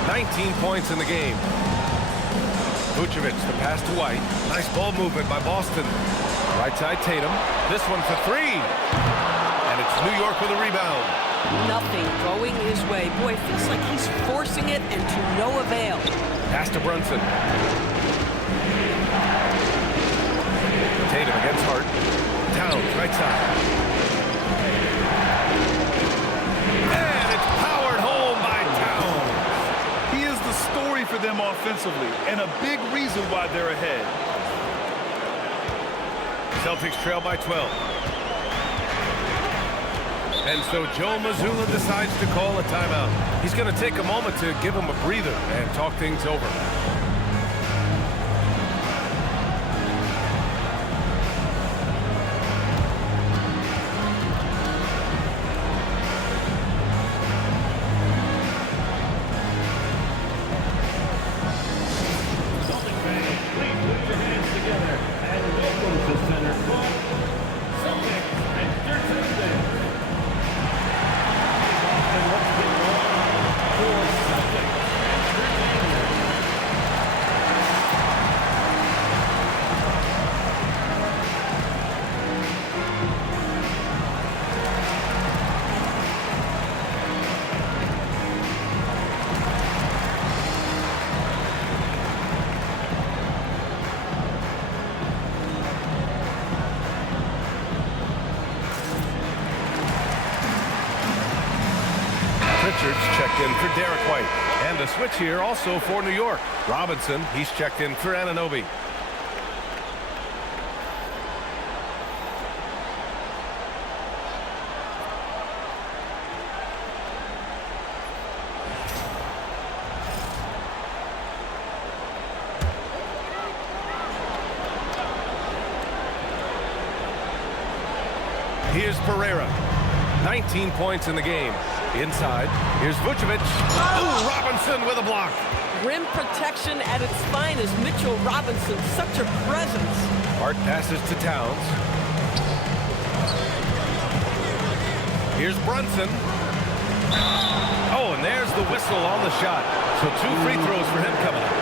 19 points in the game. Vucevic, the pass to White. Nice ball movement by Boston. Right side Tatum. This one for 3. And it's New York with a rebound. Nothing going his way. Boy, it feels like he's forcing it and to no avail. Pass to Brunson. Tatum against Hart. Towns, right side. And it's powered home by Towns. He is the story for them offensively and a big reason why they're ahead. Celtics trail by 12. And so Joe Mazzulla decides to call a timeout. He's going to take a moment to give him a breather and talk things over. Checked in for Derek White. And a switch here also for New York. Robinson, he's checked in for Anunoby. Here's Pereira. 19 points in the game. Inside, here's Vucevic. Ooh, Robinson with a block. Rim protection at its finest. Mitchell Robinson, such a presence. Hart passes to Towns. Here's Brunson. Oh, and there's the whistle on the shot. So 2 free throws for him coming up.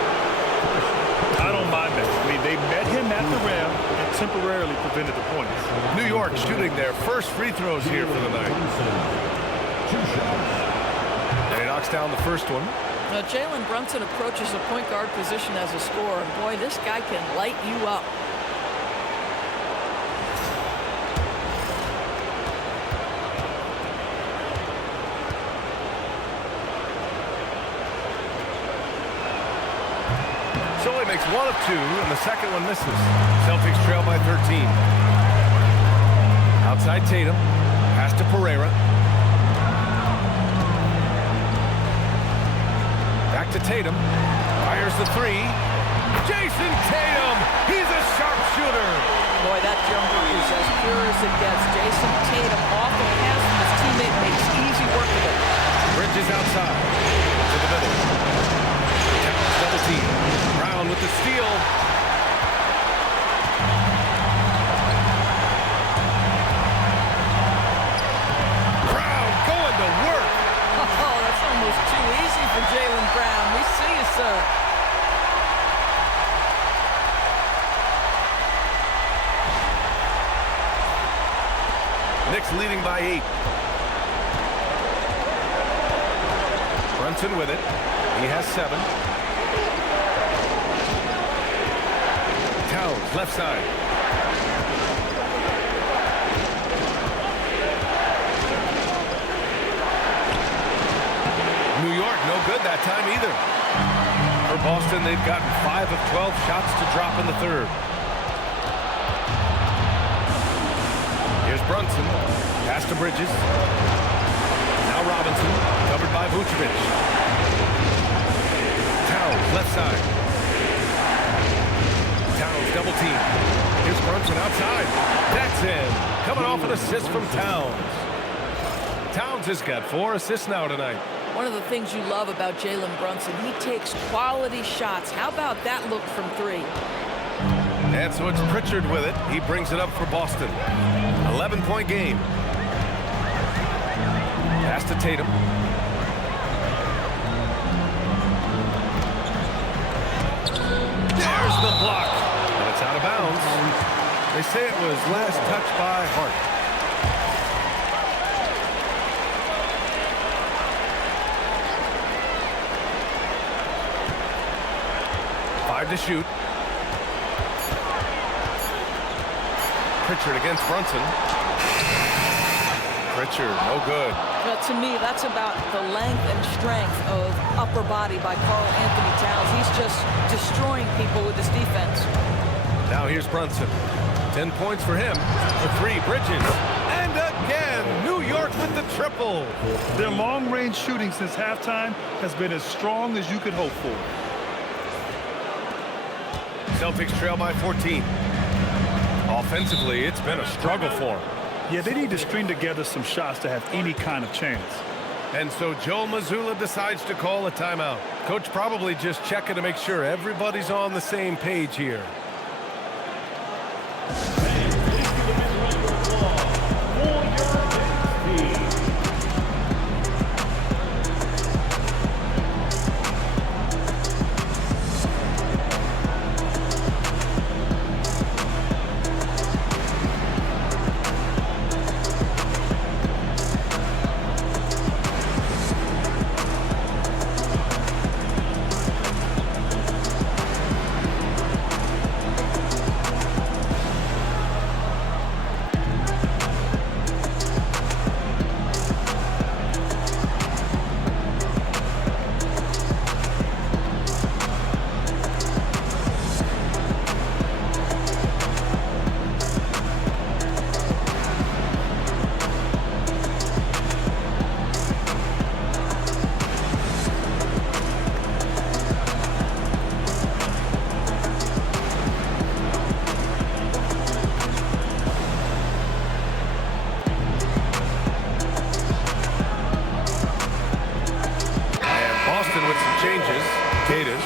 I don't mind that. I mean, they met him at the rim and temporarily prevented the points. New York shooting their first free throws here for the night. And he knocks down the first one. Now, Jalen Brunson approaches the point guard position as a scorer. And boy, this guy can light you up. So he makes 1 of 2, and the second one misses. Celtics trail by 13. Outside Tatum. Pass to Pereira. Back to Tatum. Fires the 3. Jason Tatum! He's a sharpshooter! Boy, that jumper is as pure as it gets. Jason Tatum off the pass from his teammate makes easy work of it. Bridges outside. To the middle. Towns double team. Brown with the steal. Brown going to work. Oh, that's almost too easy for Jaylen Brown. We see you, sir. Knicks leading by 8. Brunson with it. He has 7. Towns left side. New York no good that time either. For Boston, they've gotten 5 of 12 shots to drop in the third. Here's Brunson. Pass to Bridges. Now Robinson. Covered by Vucevic. Towns left side. Towns double team. Here's Brunson outside. That's in. Coming off an assist from Towns. Towns has got 4 assists now tonight. One of the things you love about Jalen Brunson, he takes quality shots. How about that look from 3? And so it's Pritchard with it. He brings it up for Boston. 11-point game. Pass to Tatum. There's the block. But it's out of bounds. They say it was last touched by Hart. To shoot. Pritchard against Brunson. Pritchard, no good. To me, that's about the length and strength of upper body by Karl Anthony Towns. He's just destroying people with his defense. Now here's Brunson. 10 points for him. For 3, Bridges. And again, New York with the triple. Their long-range shooting since halftime has been as strong as you could hope for. Celtics trail by 14. Offensively, it's been a struggle for them. Yeah, they need to string together some shots to have any kind of chance. And so Joe Mazzulla decides to call a timeout. Coach probably just checking to make sure everybody's on the same page here.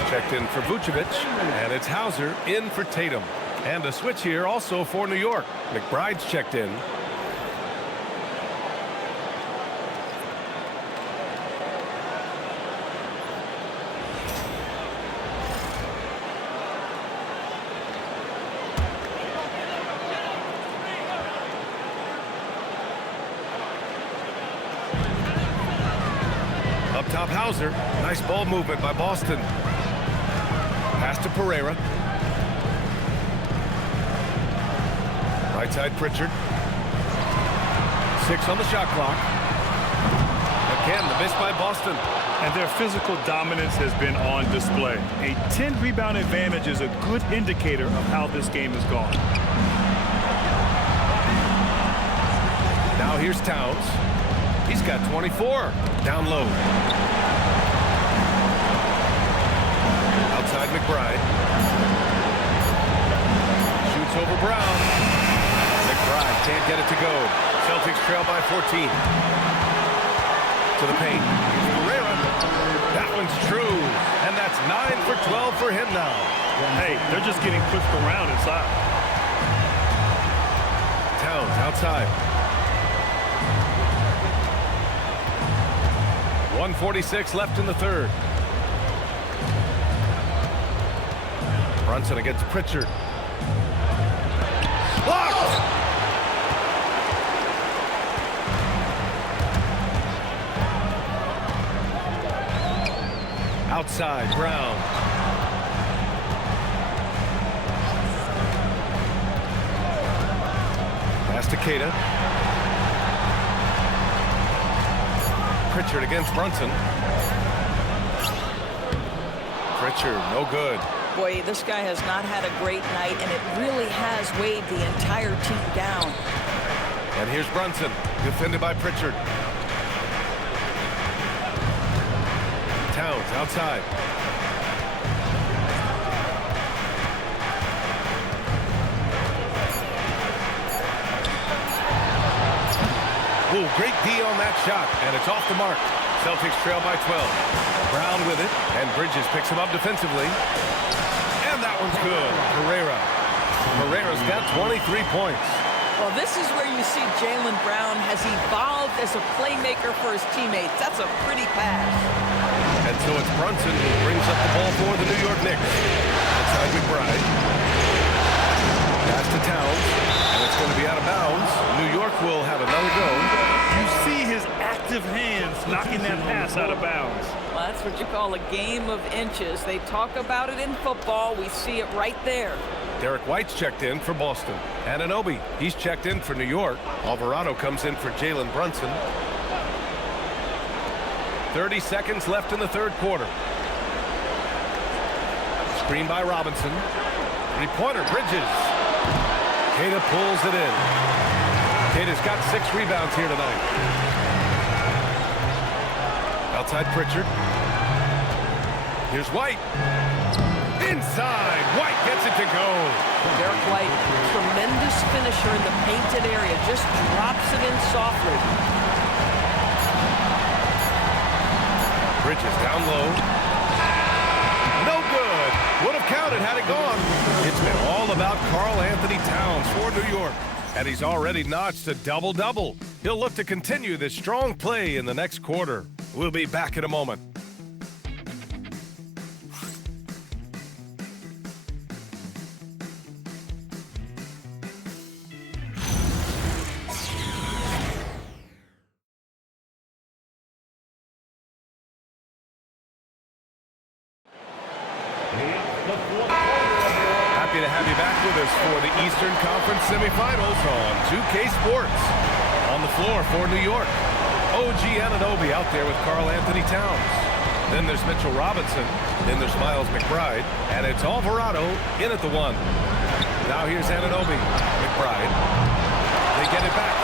Checked in for Vucevic, and it's Hauser in for Tatum. And a switch here also for New York. McBride's checked in. Up top, Hauser. Nice ball movement by Boston. Pass to Pereira. Right side, Pritchard. 6 on the shot clock. Again, the miss by Boston. And their physical dominance has been on display. A 10-rebound advantage is a good indicator of how this game has gone. Now here's Towns. He's got 24. Down low. Outside McBride. Shoots over Brown. McBride can't get it to go. Celtics trail by 14. To the paint. Pereira. That one's true. And that's 9 for 12 for him now. Hey, they're just getting pushed around inside. Towns outside. 1:46 left in the third. Brunson against Pritchard. Blocked! Outside, Brown. Pass to Keita. Pritchard against Brunson. Pritchard, no good. Boy, this guy has not had a great night, and it really has weighed the entire team down. And here's Brunson, defended by Pritchard. Towns outside. Ooh, great D on that shot, and it's off the mark. Celtics trail by 12. Brown with it, and Bridges picks him up defensively. And that one's good. Pereira's got 23 points. Well, this is where you see Jaylen Brown has evolved as a playmaker for his teammates. That's a pretty pass. And so it's Brunson who brings up the ball for the New York Knicks. Outside McBride. Pass to Towns, and it's going to be out of bounds. New York will have another go. You see his active hands knocking that pass out of bounds. Well, that's what you call a game of inches. They talk about it in football. We see it right there. Derek White's checked in for Boston. Anunoby, he's checked in for New York. Alvarado comes in for Jalen Brunson. 30 seconds left in the third quarter. Screen by Robinson. Three-pointer, Bridges. Keita pulls it in. Keita's got 6 rebounds here tonight. Outside Pritchard. Here's White. Inside. White gets it to go. Derek White, tremendous finisher in the painted area. Just drops it in softly. Bridges down low. No good. Would have counted had it gone. It's been all about Karl Anthony Towns for New York. And he's already notched a double-double. He'll look to continue this strong play in the next quarter. We'll be back in a moment. Happy to have you back with us for the Eastern Conference semifinals on 2K Sports. On the floor for New York, OG Anunoby out there with Karl Anthony Towns. Then there's Mitchell Robinson. Then there's Miles McBride. And it's Alvarado in at the 1. Now here's Anunoby. McBride. They get it back.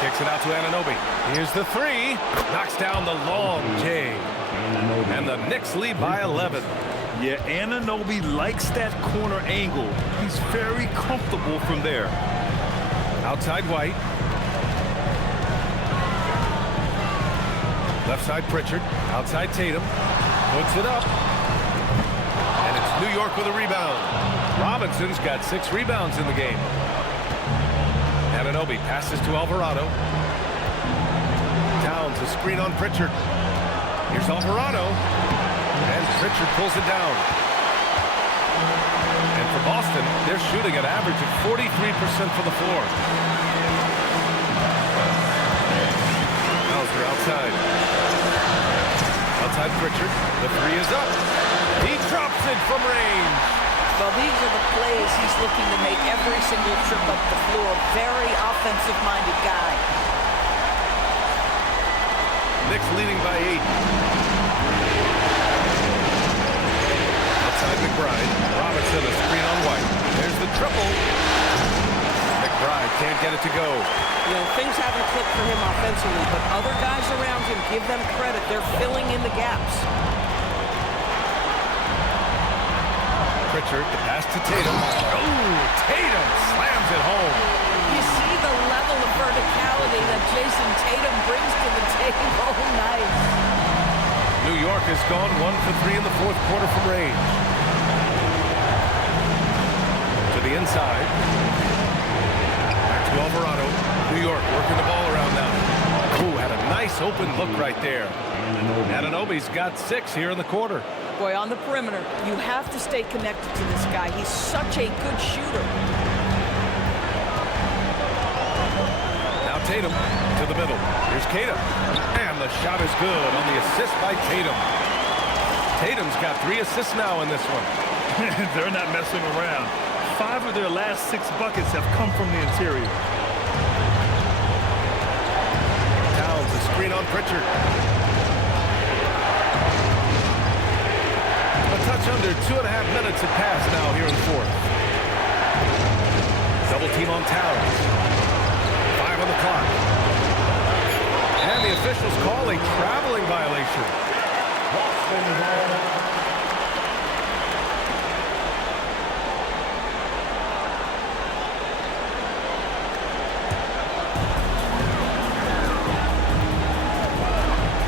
Kicks it out to Anunoby. Here's the 3. Knocks down the long J. And the Knicks lead by 11. Yeah, Anunoby likes that corner angle. He's very comfortable from there. Outside White. Left side Pritchard. Outside Tatum. Puts it up. And it's New York with a rebound. Robinson's got 6 rebounds in the game. Anunoby passes to Alvarado. Towns a screen on Pritchard. Here's Alvarado. And Pritchard pulls it down. And for Boston, they're shooting an average of 43% from the floor. Hauser outside. Outside Pritchard. The 3 is up. He drops it from range. Well, these are the plays he's looking to make every single trip up the floor. Very offensive-minded guy. Knicks leading by 8. Outside McBride. Robinson a screen on White. There's the triple. McBride can't get it to go. You know, things haven't clicked for him offensively, but other guys around him, give them credit. They're filling in the gaps. Pritchard, the pass to Tatum. Oh, Tatum slams it home. You see the level of verticality that Jason Tatum brings to the table. Nice. New York has gone 1 for 3 in the fourth quarter from range. To the inside. Back to Alvarado. New York working the ball around now. Ooh, had a nice open look right there. Anunoby's got 6 here in the quarter. Boy, on the perimeter, you have to stay connected to this guy. He's such a good shooter. Now Tatum to the middle. Here's Tatum. And the shot is good on the assist by Tatum. Tatum's got 3 assists now in this one. They're not messing around. 5 of their last 6 buckets have come from the interior. Towns a screen on Pritchard. A touch under 2.5 minutes had passed now here in the fourth. Double team on Towns. 5 on the clock. And the officials call a traveling violation.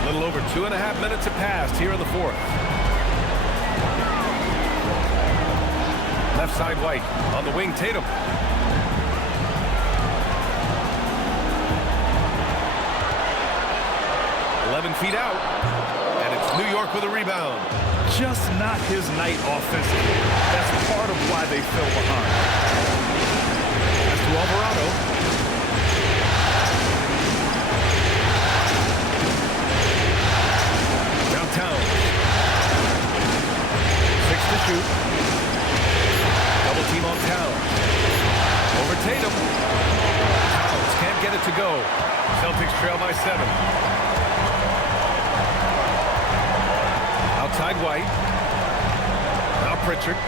A little over 2.5 minutes have passed here in the fourth. Left side White. On the wing, Tatum. Feet out, and it's New York with a rebound. Just not his night offensively. That's part of why they fell behind. That's to Alvarado. Downtown. 6 to shoot. Double team on Towns. Over Tatum. Towns can't get it to go. Celtics trail by 7. Outside White. Now Pritchard.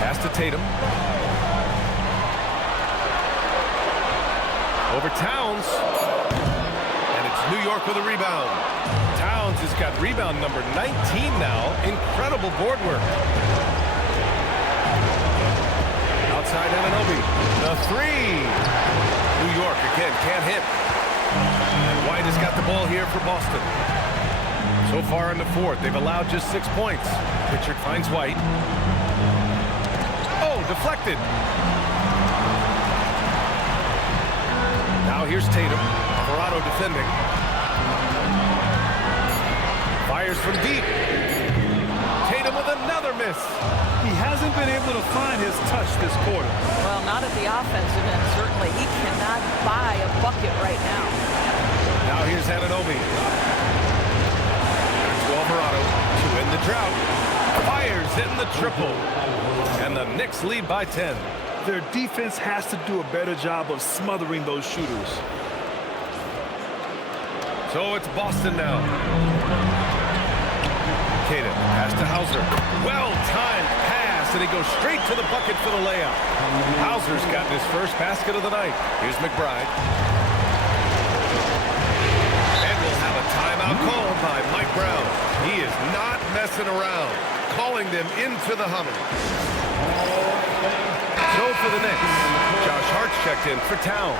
Pass to Tatum. Over Towns. New York with a rebound. Towns has got rebound number 19 now. Incredible board work. Outside Anunoby. The three. New York again can't hit. And White has got the ball here for Boston. So far in the fourth, they've allowed just 6 points. Pritchard finds White. Oh, deflected. Now here's Tatum. Alvarado defending. Fires from deep. Tatum with another miss. He hasn't been able to find his touch this quarter. Well, not at the offensive end, certainly. He cannot buy a bucket right now. Now here's Anunoby. To Alvarado to end the drought. Fires hitting the triple. And the Knicks lead by 10. Their defense has to do a better job of smothering those shooters. So it's Boston now. Tatum pass to Hauser. Well-timed pass, and he goes straight to the bucket for the layup. Hauser's gotten his first basket of the night. Here's McBride. And we'll have a timeout called by Mike Brown. He is not messing around, calling them into the huddle. So for the Knicks, Josh Hart's checked in for Towns.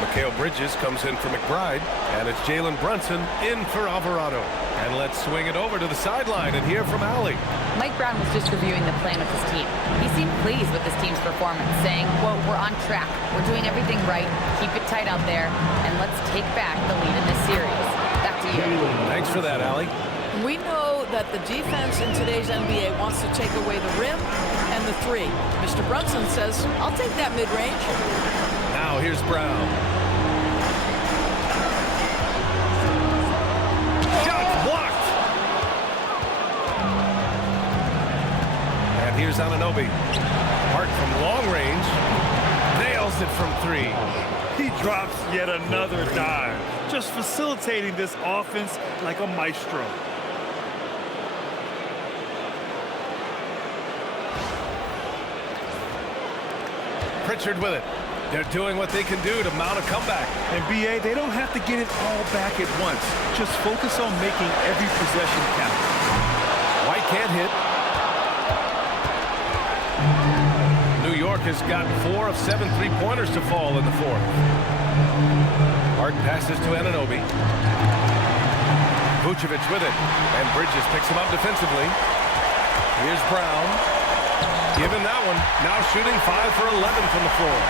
Mikal Bridges comes in for McBride, and it's Jalen Brunson in for Alvarado. And let's swing it over to the sideline and hear from Allie. Mike Brown was just reviewing the plan with his team. He seemed pleased with his team's performance, saying, quote, "We're on track. We're doing everything right. Keep it tight out there, and let's take back the lead in this series." Back to you. Thanks for that, Allie. We know that the defense in today's NBA wants to take away the rim and the three. Mr. Brunson says, "I'll take that mid-range." Now here's Brown. Shot blocked. And here's Anunoby. Hart from long range. Nails it from three. He drops yet another dive, just facilitating this offense like a maestro. Pritchard with it. They're doing what they can do to mount a comeback. And BA, they don't have to get it all back at once. Just focus on making every possession count. White can't hit. New York has got 4 of 7 three-pointers to fall in the fourth. Hart passes to Anunoby. Vucevic with it. And Bridges picks him up defensively. Here's Brown. Given that one. Now shooting 5 for 11 from the floor.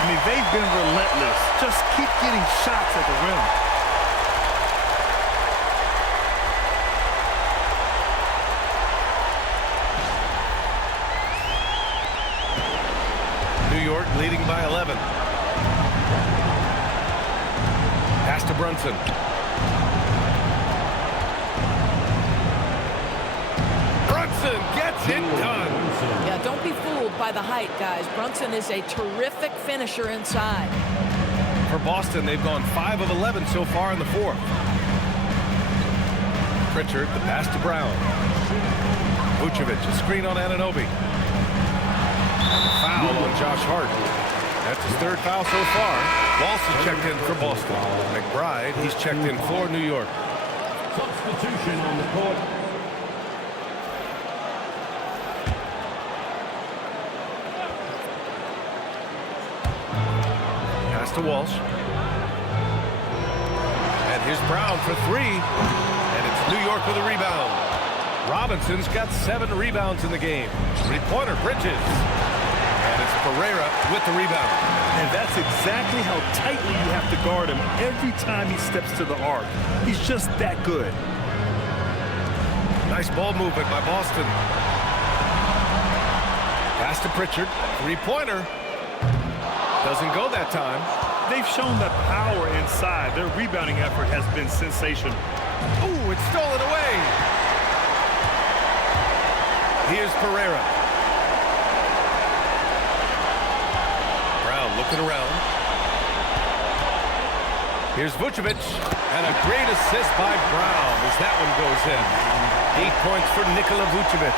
I mean, they've been relentless. Just keep getting shots at the rim. New York leading by 11. Pass to Brunson. Brunson gets it done. Yeah, don't be fooled by the height, guys. Brunson is a terrific finisher inside. For Boston, they've gone 5 of 11 so far in the fourth. Pritchard, the pass to Brown. Vucevic, a screen on Anunoby. Foul on Josh Hart. That's his 3rd foul so far. Walsh is checked in for Boston. McBride, he's checked in for New York. Substitution on the court. Pass to Walsh. And here's Brown for 3. And it's New York with a rebound. Robinson's got 7 rebounds in the game. Three-pointer, Bridges. And it's Pereira with the rebound. And that's exactly how tightly you have to guard him every time he steps to the arc. He's just that good. Nice ball movement by Boston. Pass to Pritchard. Three-pointer. Doesn't go that time. They've shown that power inside. Their rebounding effort has been sensational. Ooh, it's stolen away. Here's Pereira. Brown looking around. Here's Vucevic. And a great assist by Brown as that one goes in. 8 points for Nikola Vucevic.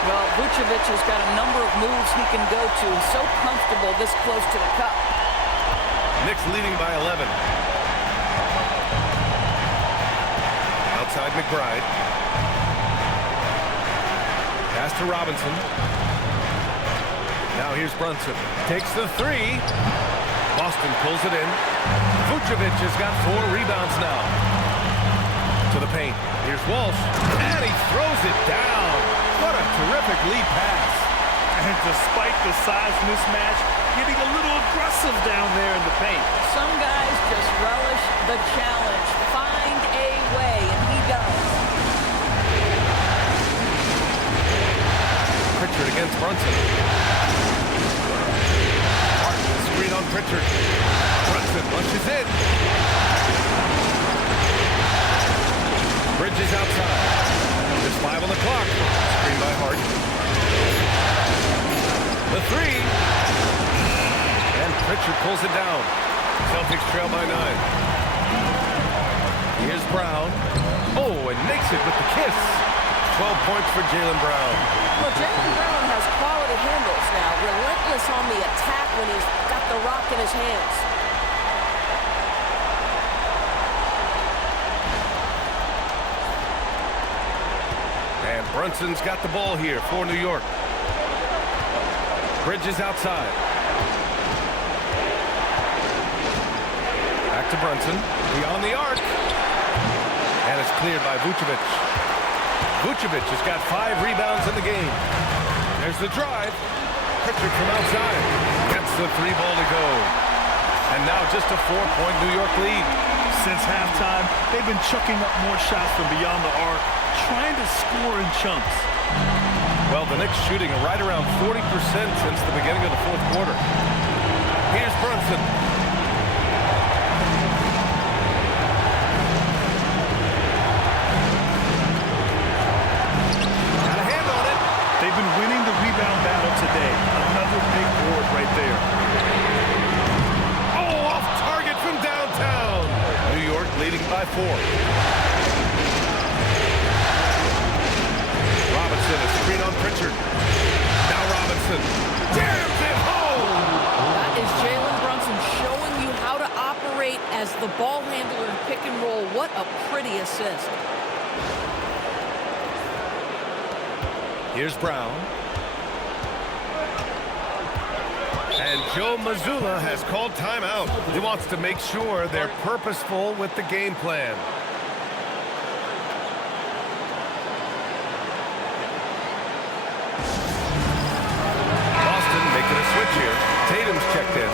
Well, Vucevic has got a number of moves he can go to. So comfortable this close to the cup. Knicks leading by 11. outside McBride. Pass to Robinson. Now here's Brunson. Takes the three. Boston pulls it in. Vucevic has got 4 rebounds now. To the paint. Here's Walsh. And he throws it down. What a terrific lead pass. And despite the size mismatch, getting a little aggressive down there in the paint. Some guys just relish the challenge. Find a way, and he does. Pritchard against Brunson. Martin, screen on Pritchard. Brunson rushes in. Bridges outside. There's 5 on the clock. Screen by Hart. The three. And Pritchard pulls it down. Celtics trail by 9. Here's Brown. Oh, and makes it with the kiss. 12 points for Jaylen Brown. Well, Jaylen Brown has quality handles now. Relentless on the attack when he's got the rock in his hands. And Brunson's got the ball here for New York. Bridges outside. Back to Brunson. Beyond the arc. And it's cleared by Vucevic. Vucevic has got 5 rebounds in the game. There's the drive. Pritchard from outside. Gets the 3 ball to go. And now just a 4-point New York lead. Since halftime, they've been chucking up more shots from beyond the arc, trying to score in chunks. Well, the Knicks shooting right around 40% since the beginning of the 4th quarter. Here's Brunson. Got a hand on it. They've been winning the rebound battle today. Another big board right there. Oh, off target from downtown. New York leading by 4. Robinson, a screen on Pritchard. Now Robinson jams it home. That is Jalen Brunson showing you how to operate as the ball handler in pick and roll. What a pretty assist. Here's Brown. And Joe Mazzulla has called timeout. He wants to make sure they're purposeful with the game plan. Boston making a switch here. Tatum's checked in.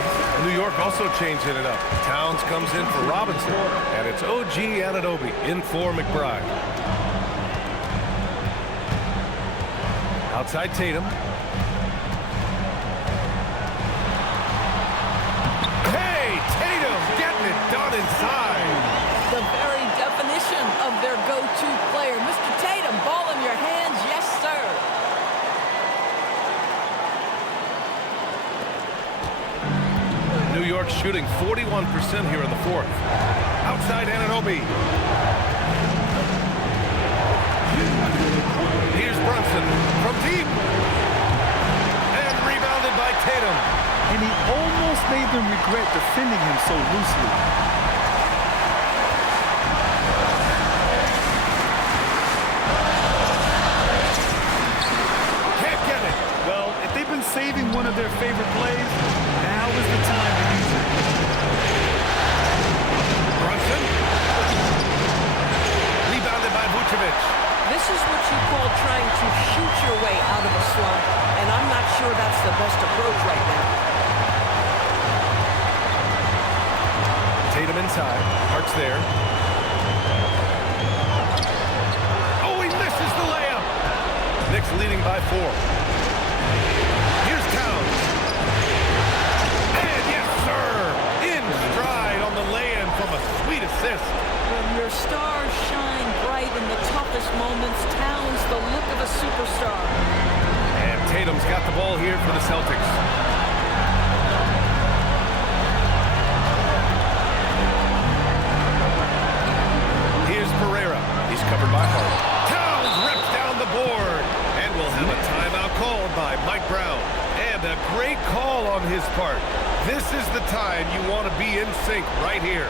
New York also changing it up. Towns comes in for Robinson. And it's OG Anunoby in for McBride. Outside Tatum. Inside. The very definition of their go-to player. Mr. Tatum, ball in your hands. Yes, sir. New York shooting 41% here in the 4th. Outside Anunoby. Here's Brunson from deep. And rebounded by Tatum. And he almost made them regret defending him so loosely. Can't get it. Well, if they've been saving one of their favorite plays, now is the time to use it. Brunson. Rebounded by Vucevic. This is what you call trying to shoot your way out of a slump, and I'm not sure that's the best approach right now. Tatum inside. Hart's there. Oh, he misses the layup. Knicks leading by 4. Here's Towns. And yes, sir. In stride on the lay-in from a sweet assist. When your stars shine bright in the toughest moments, Towns the look of a superstar. And Tatum's got the ball here for the Celtics. Here's Pereira. He's covered by Hart. Towns rips down the board. And we'll have a timeout called by Mike Brown. And a great call on his part. This is the time you want to be in sync right here.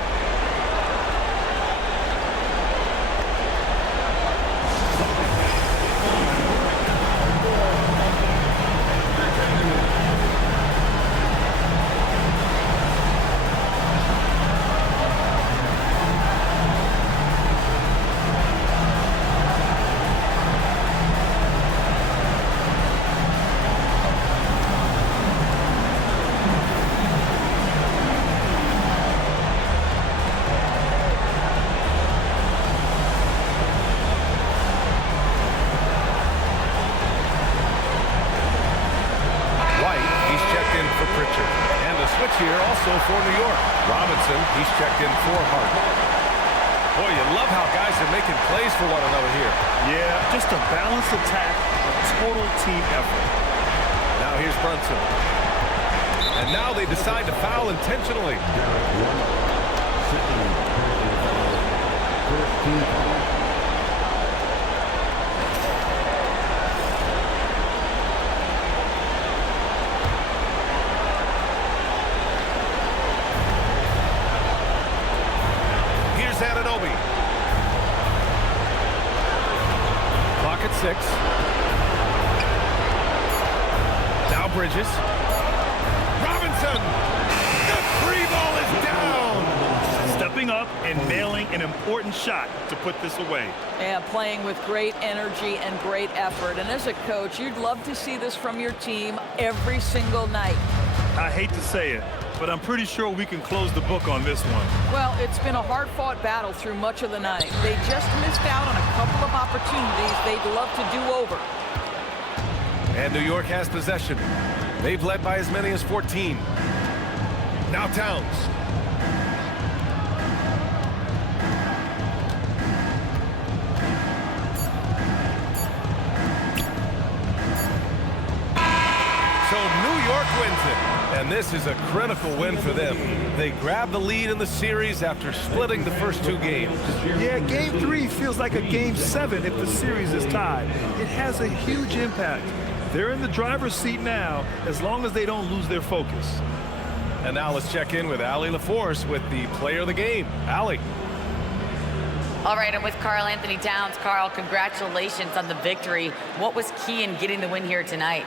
Also for New York, Robinson, he's checked in for Hart. Boy, you love how guys are making plays for one another here. Yeah, just a balanced attack, a total team effort. Now here's Brunson. And now they decide to foul intentionally. Clock at 6. Now Bridges. Robinson! The free ball is down! Stepping up and nailing an important shot to put this away. Yeah, playing with great energy and great effort. And as a coach, you'd love to see this from your team every single night. I hate to say it, but I'm pretty sure we can close the book on this one. Well, it's been a hard-fought battle through much of the night. They just missed out on a couple of opportunities they'd love to do over. And New York has possession. They've led by as many as 14. Now Towns. So New York wins it. And this is a critical win for them. They grab the lead in the series after splitting the first 2 games. Yeah, Game 3 feels like a Game 7 if the series is tied. It has a huge impact. They're in the driver's seat now, as long as they don't lose their focus. And now let's check in with Allie LaForce with the player of the game. Allie. All right, I'm with Karl Anthony Towns. Karl, congratulations on the victory. What was key in getting the win here tonight?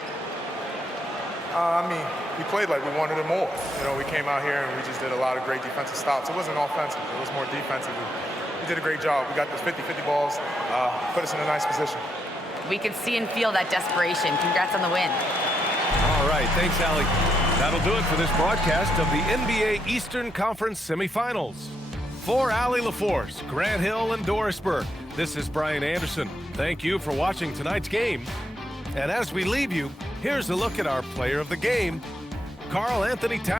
We played like we wanted it more. You know, we came out here and we just did a lot of great defensive stops. It wasn't offensive. It was more defensive. We did a great job. We got those 50-50 balls, put us in a nice position. We can see and feel that desperation. Congrats on the win. All right, thanks, Allie. That'll do it for this broadcast of the NBA Eastern Conference Semifinals. For Allie LaForce, Grant Hill, and Doris Burke, this is Brian Anderson. Thank you for watching tonight's game. And as we leave you, here's a look at our player of the game, Karl Anthony Towns.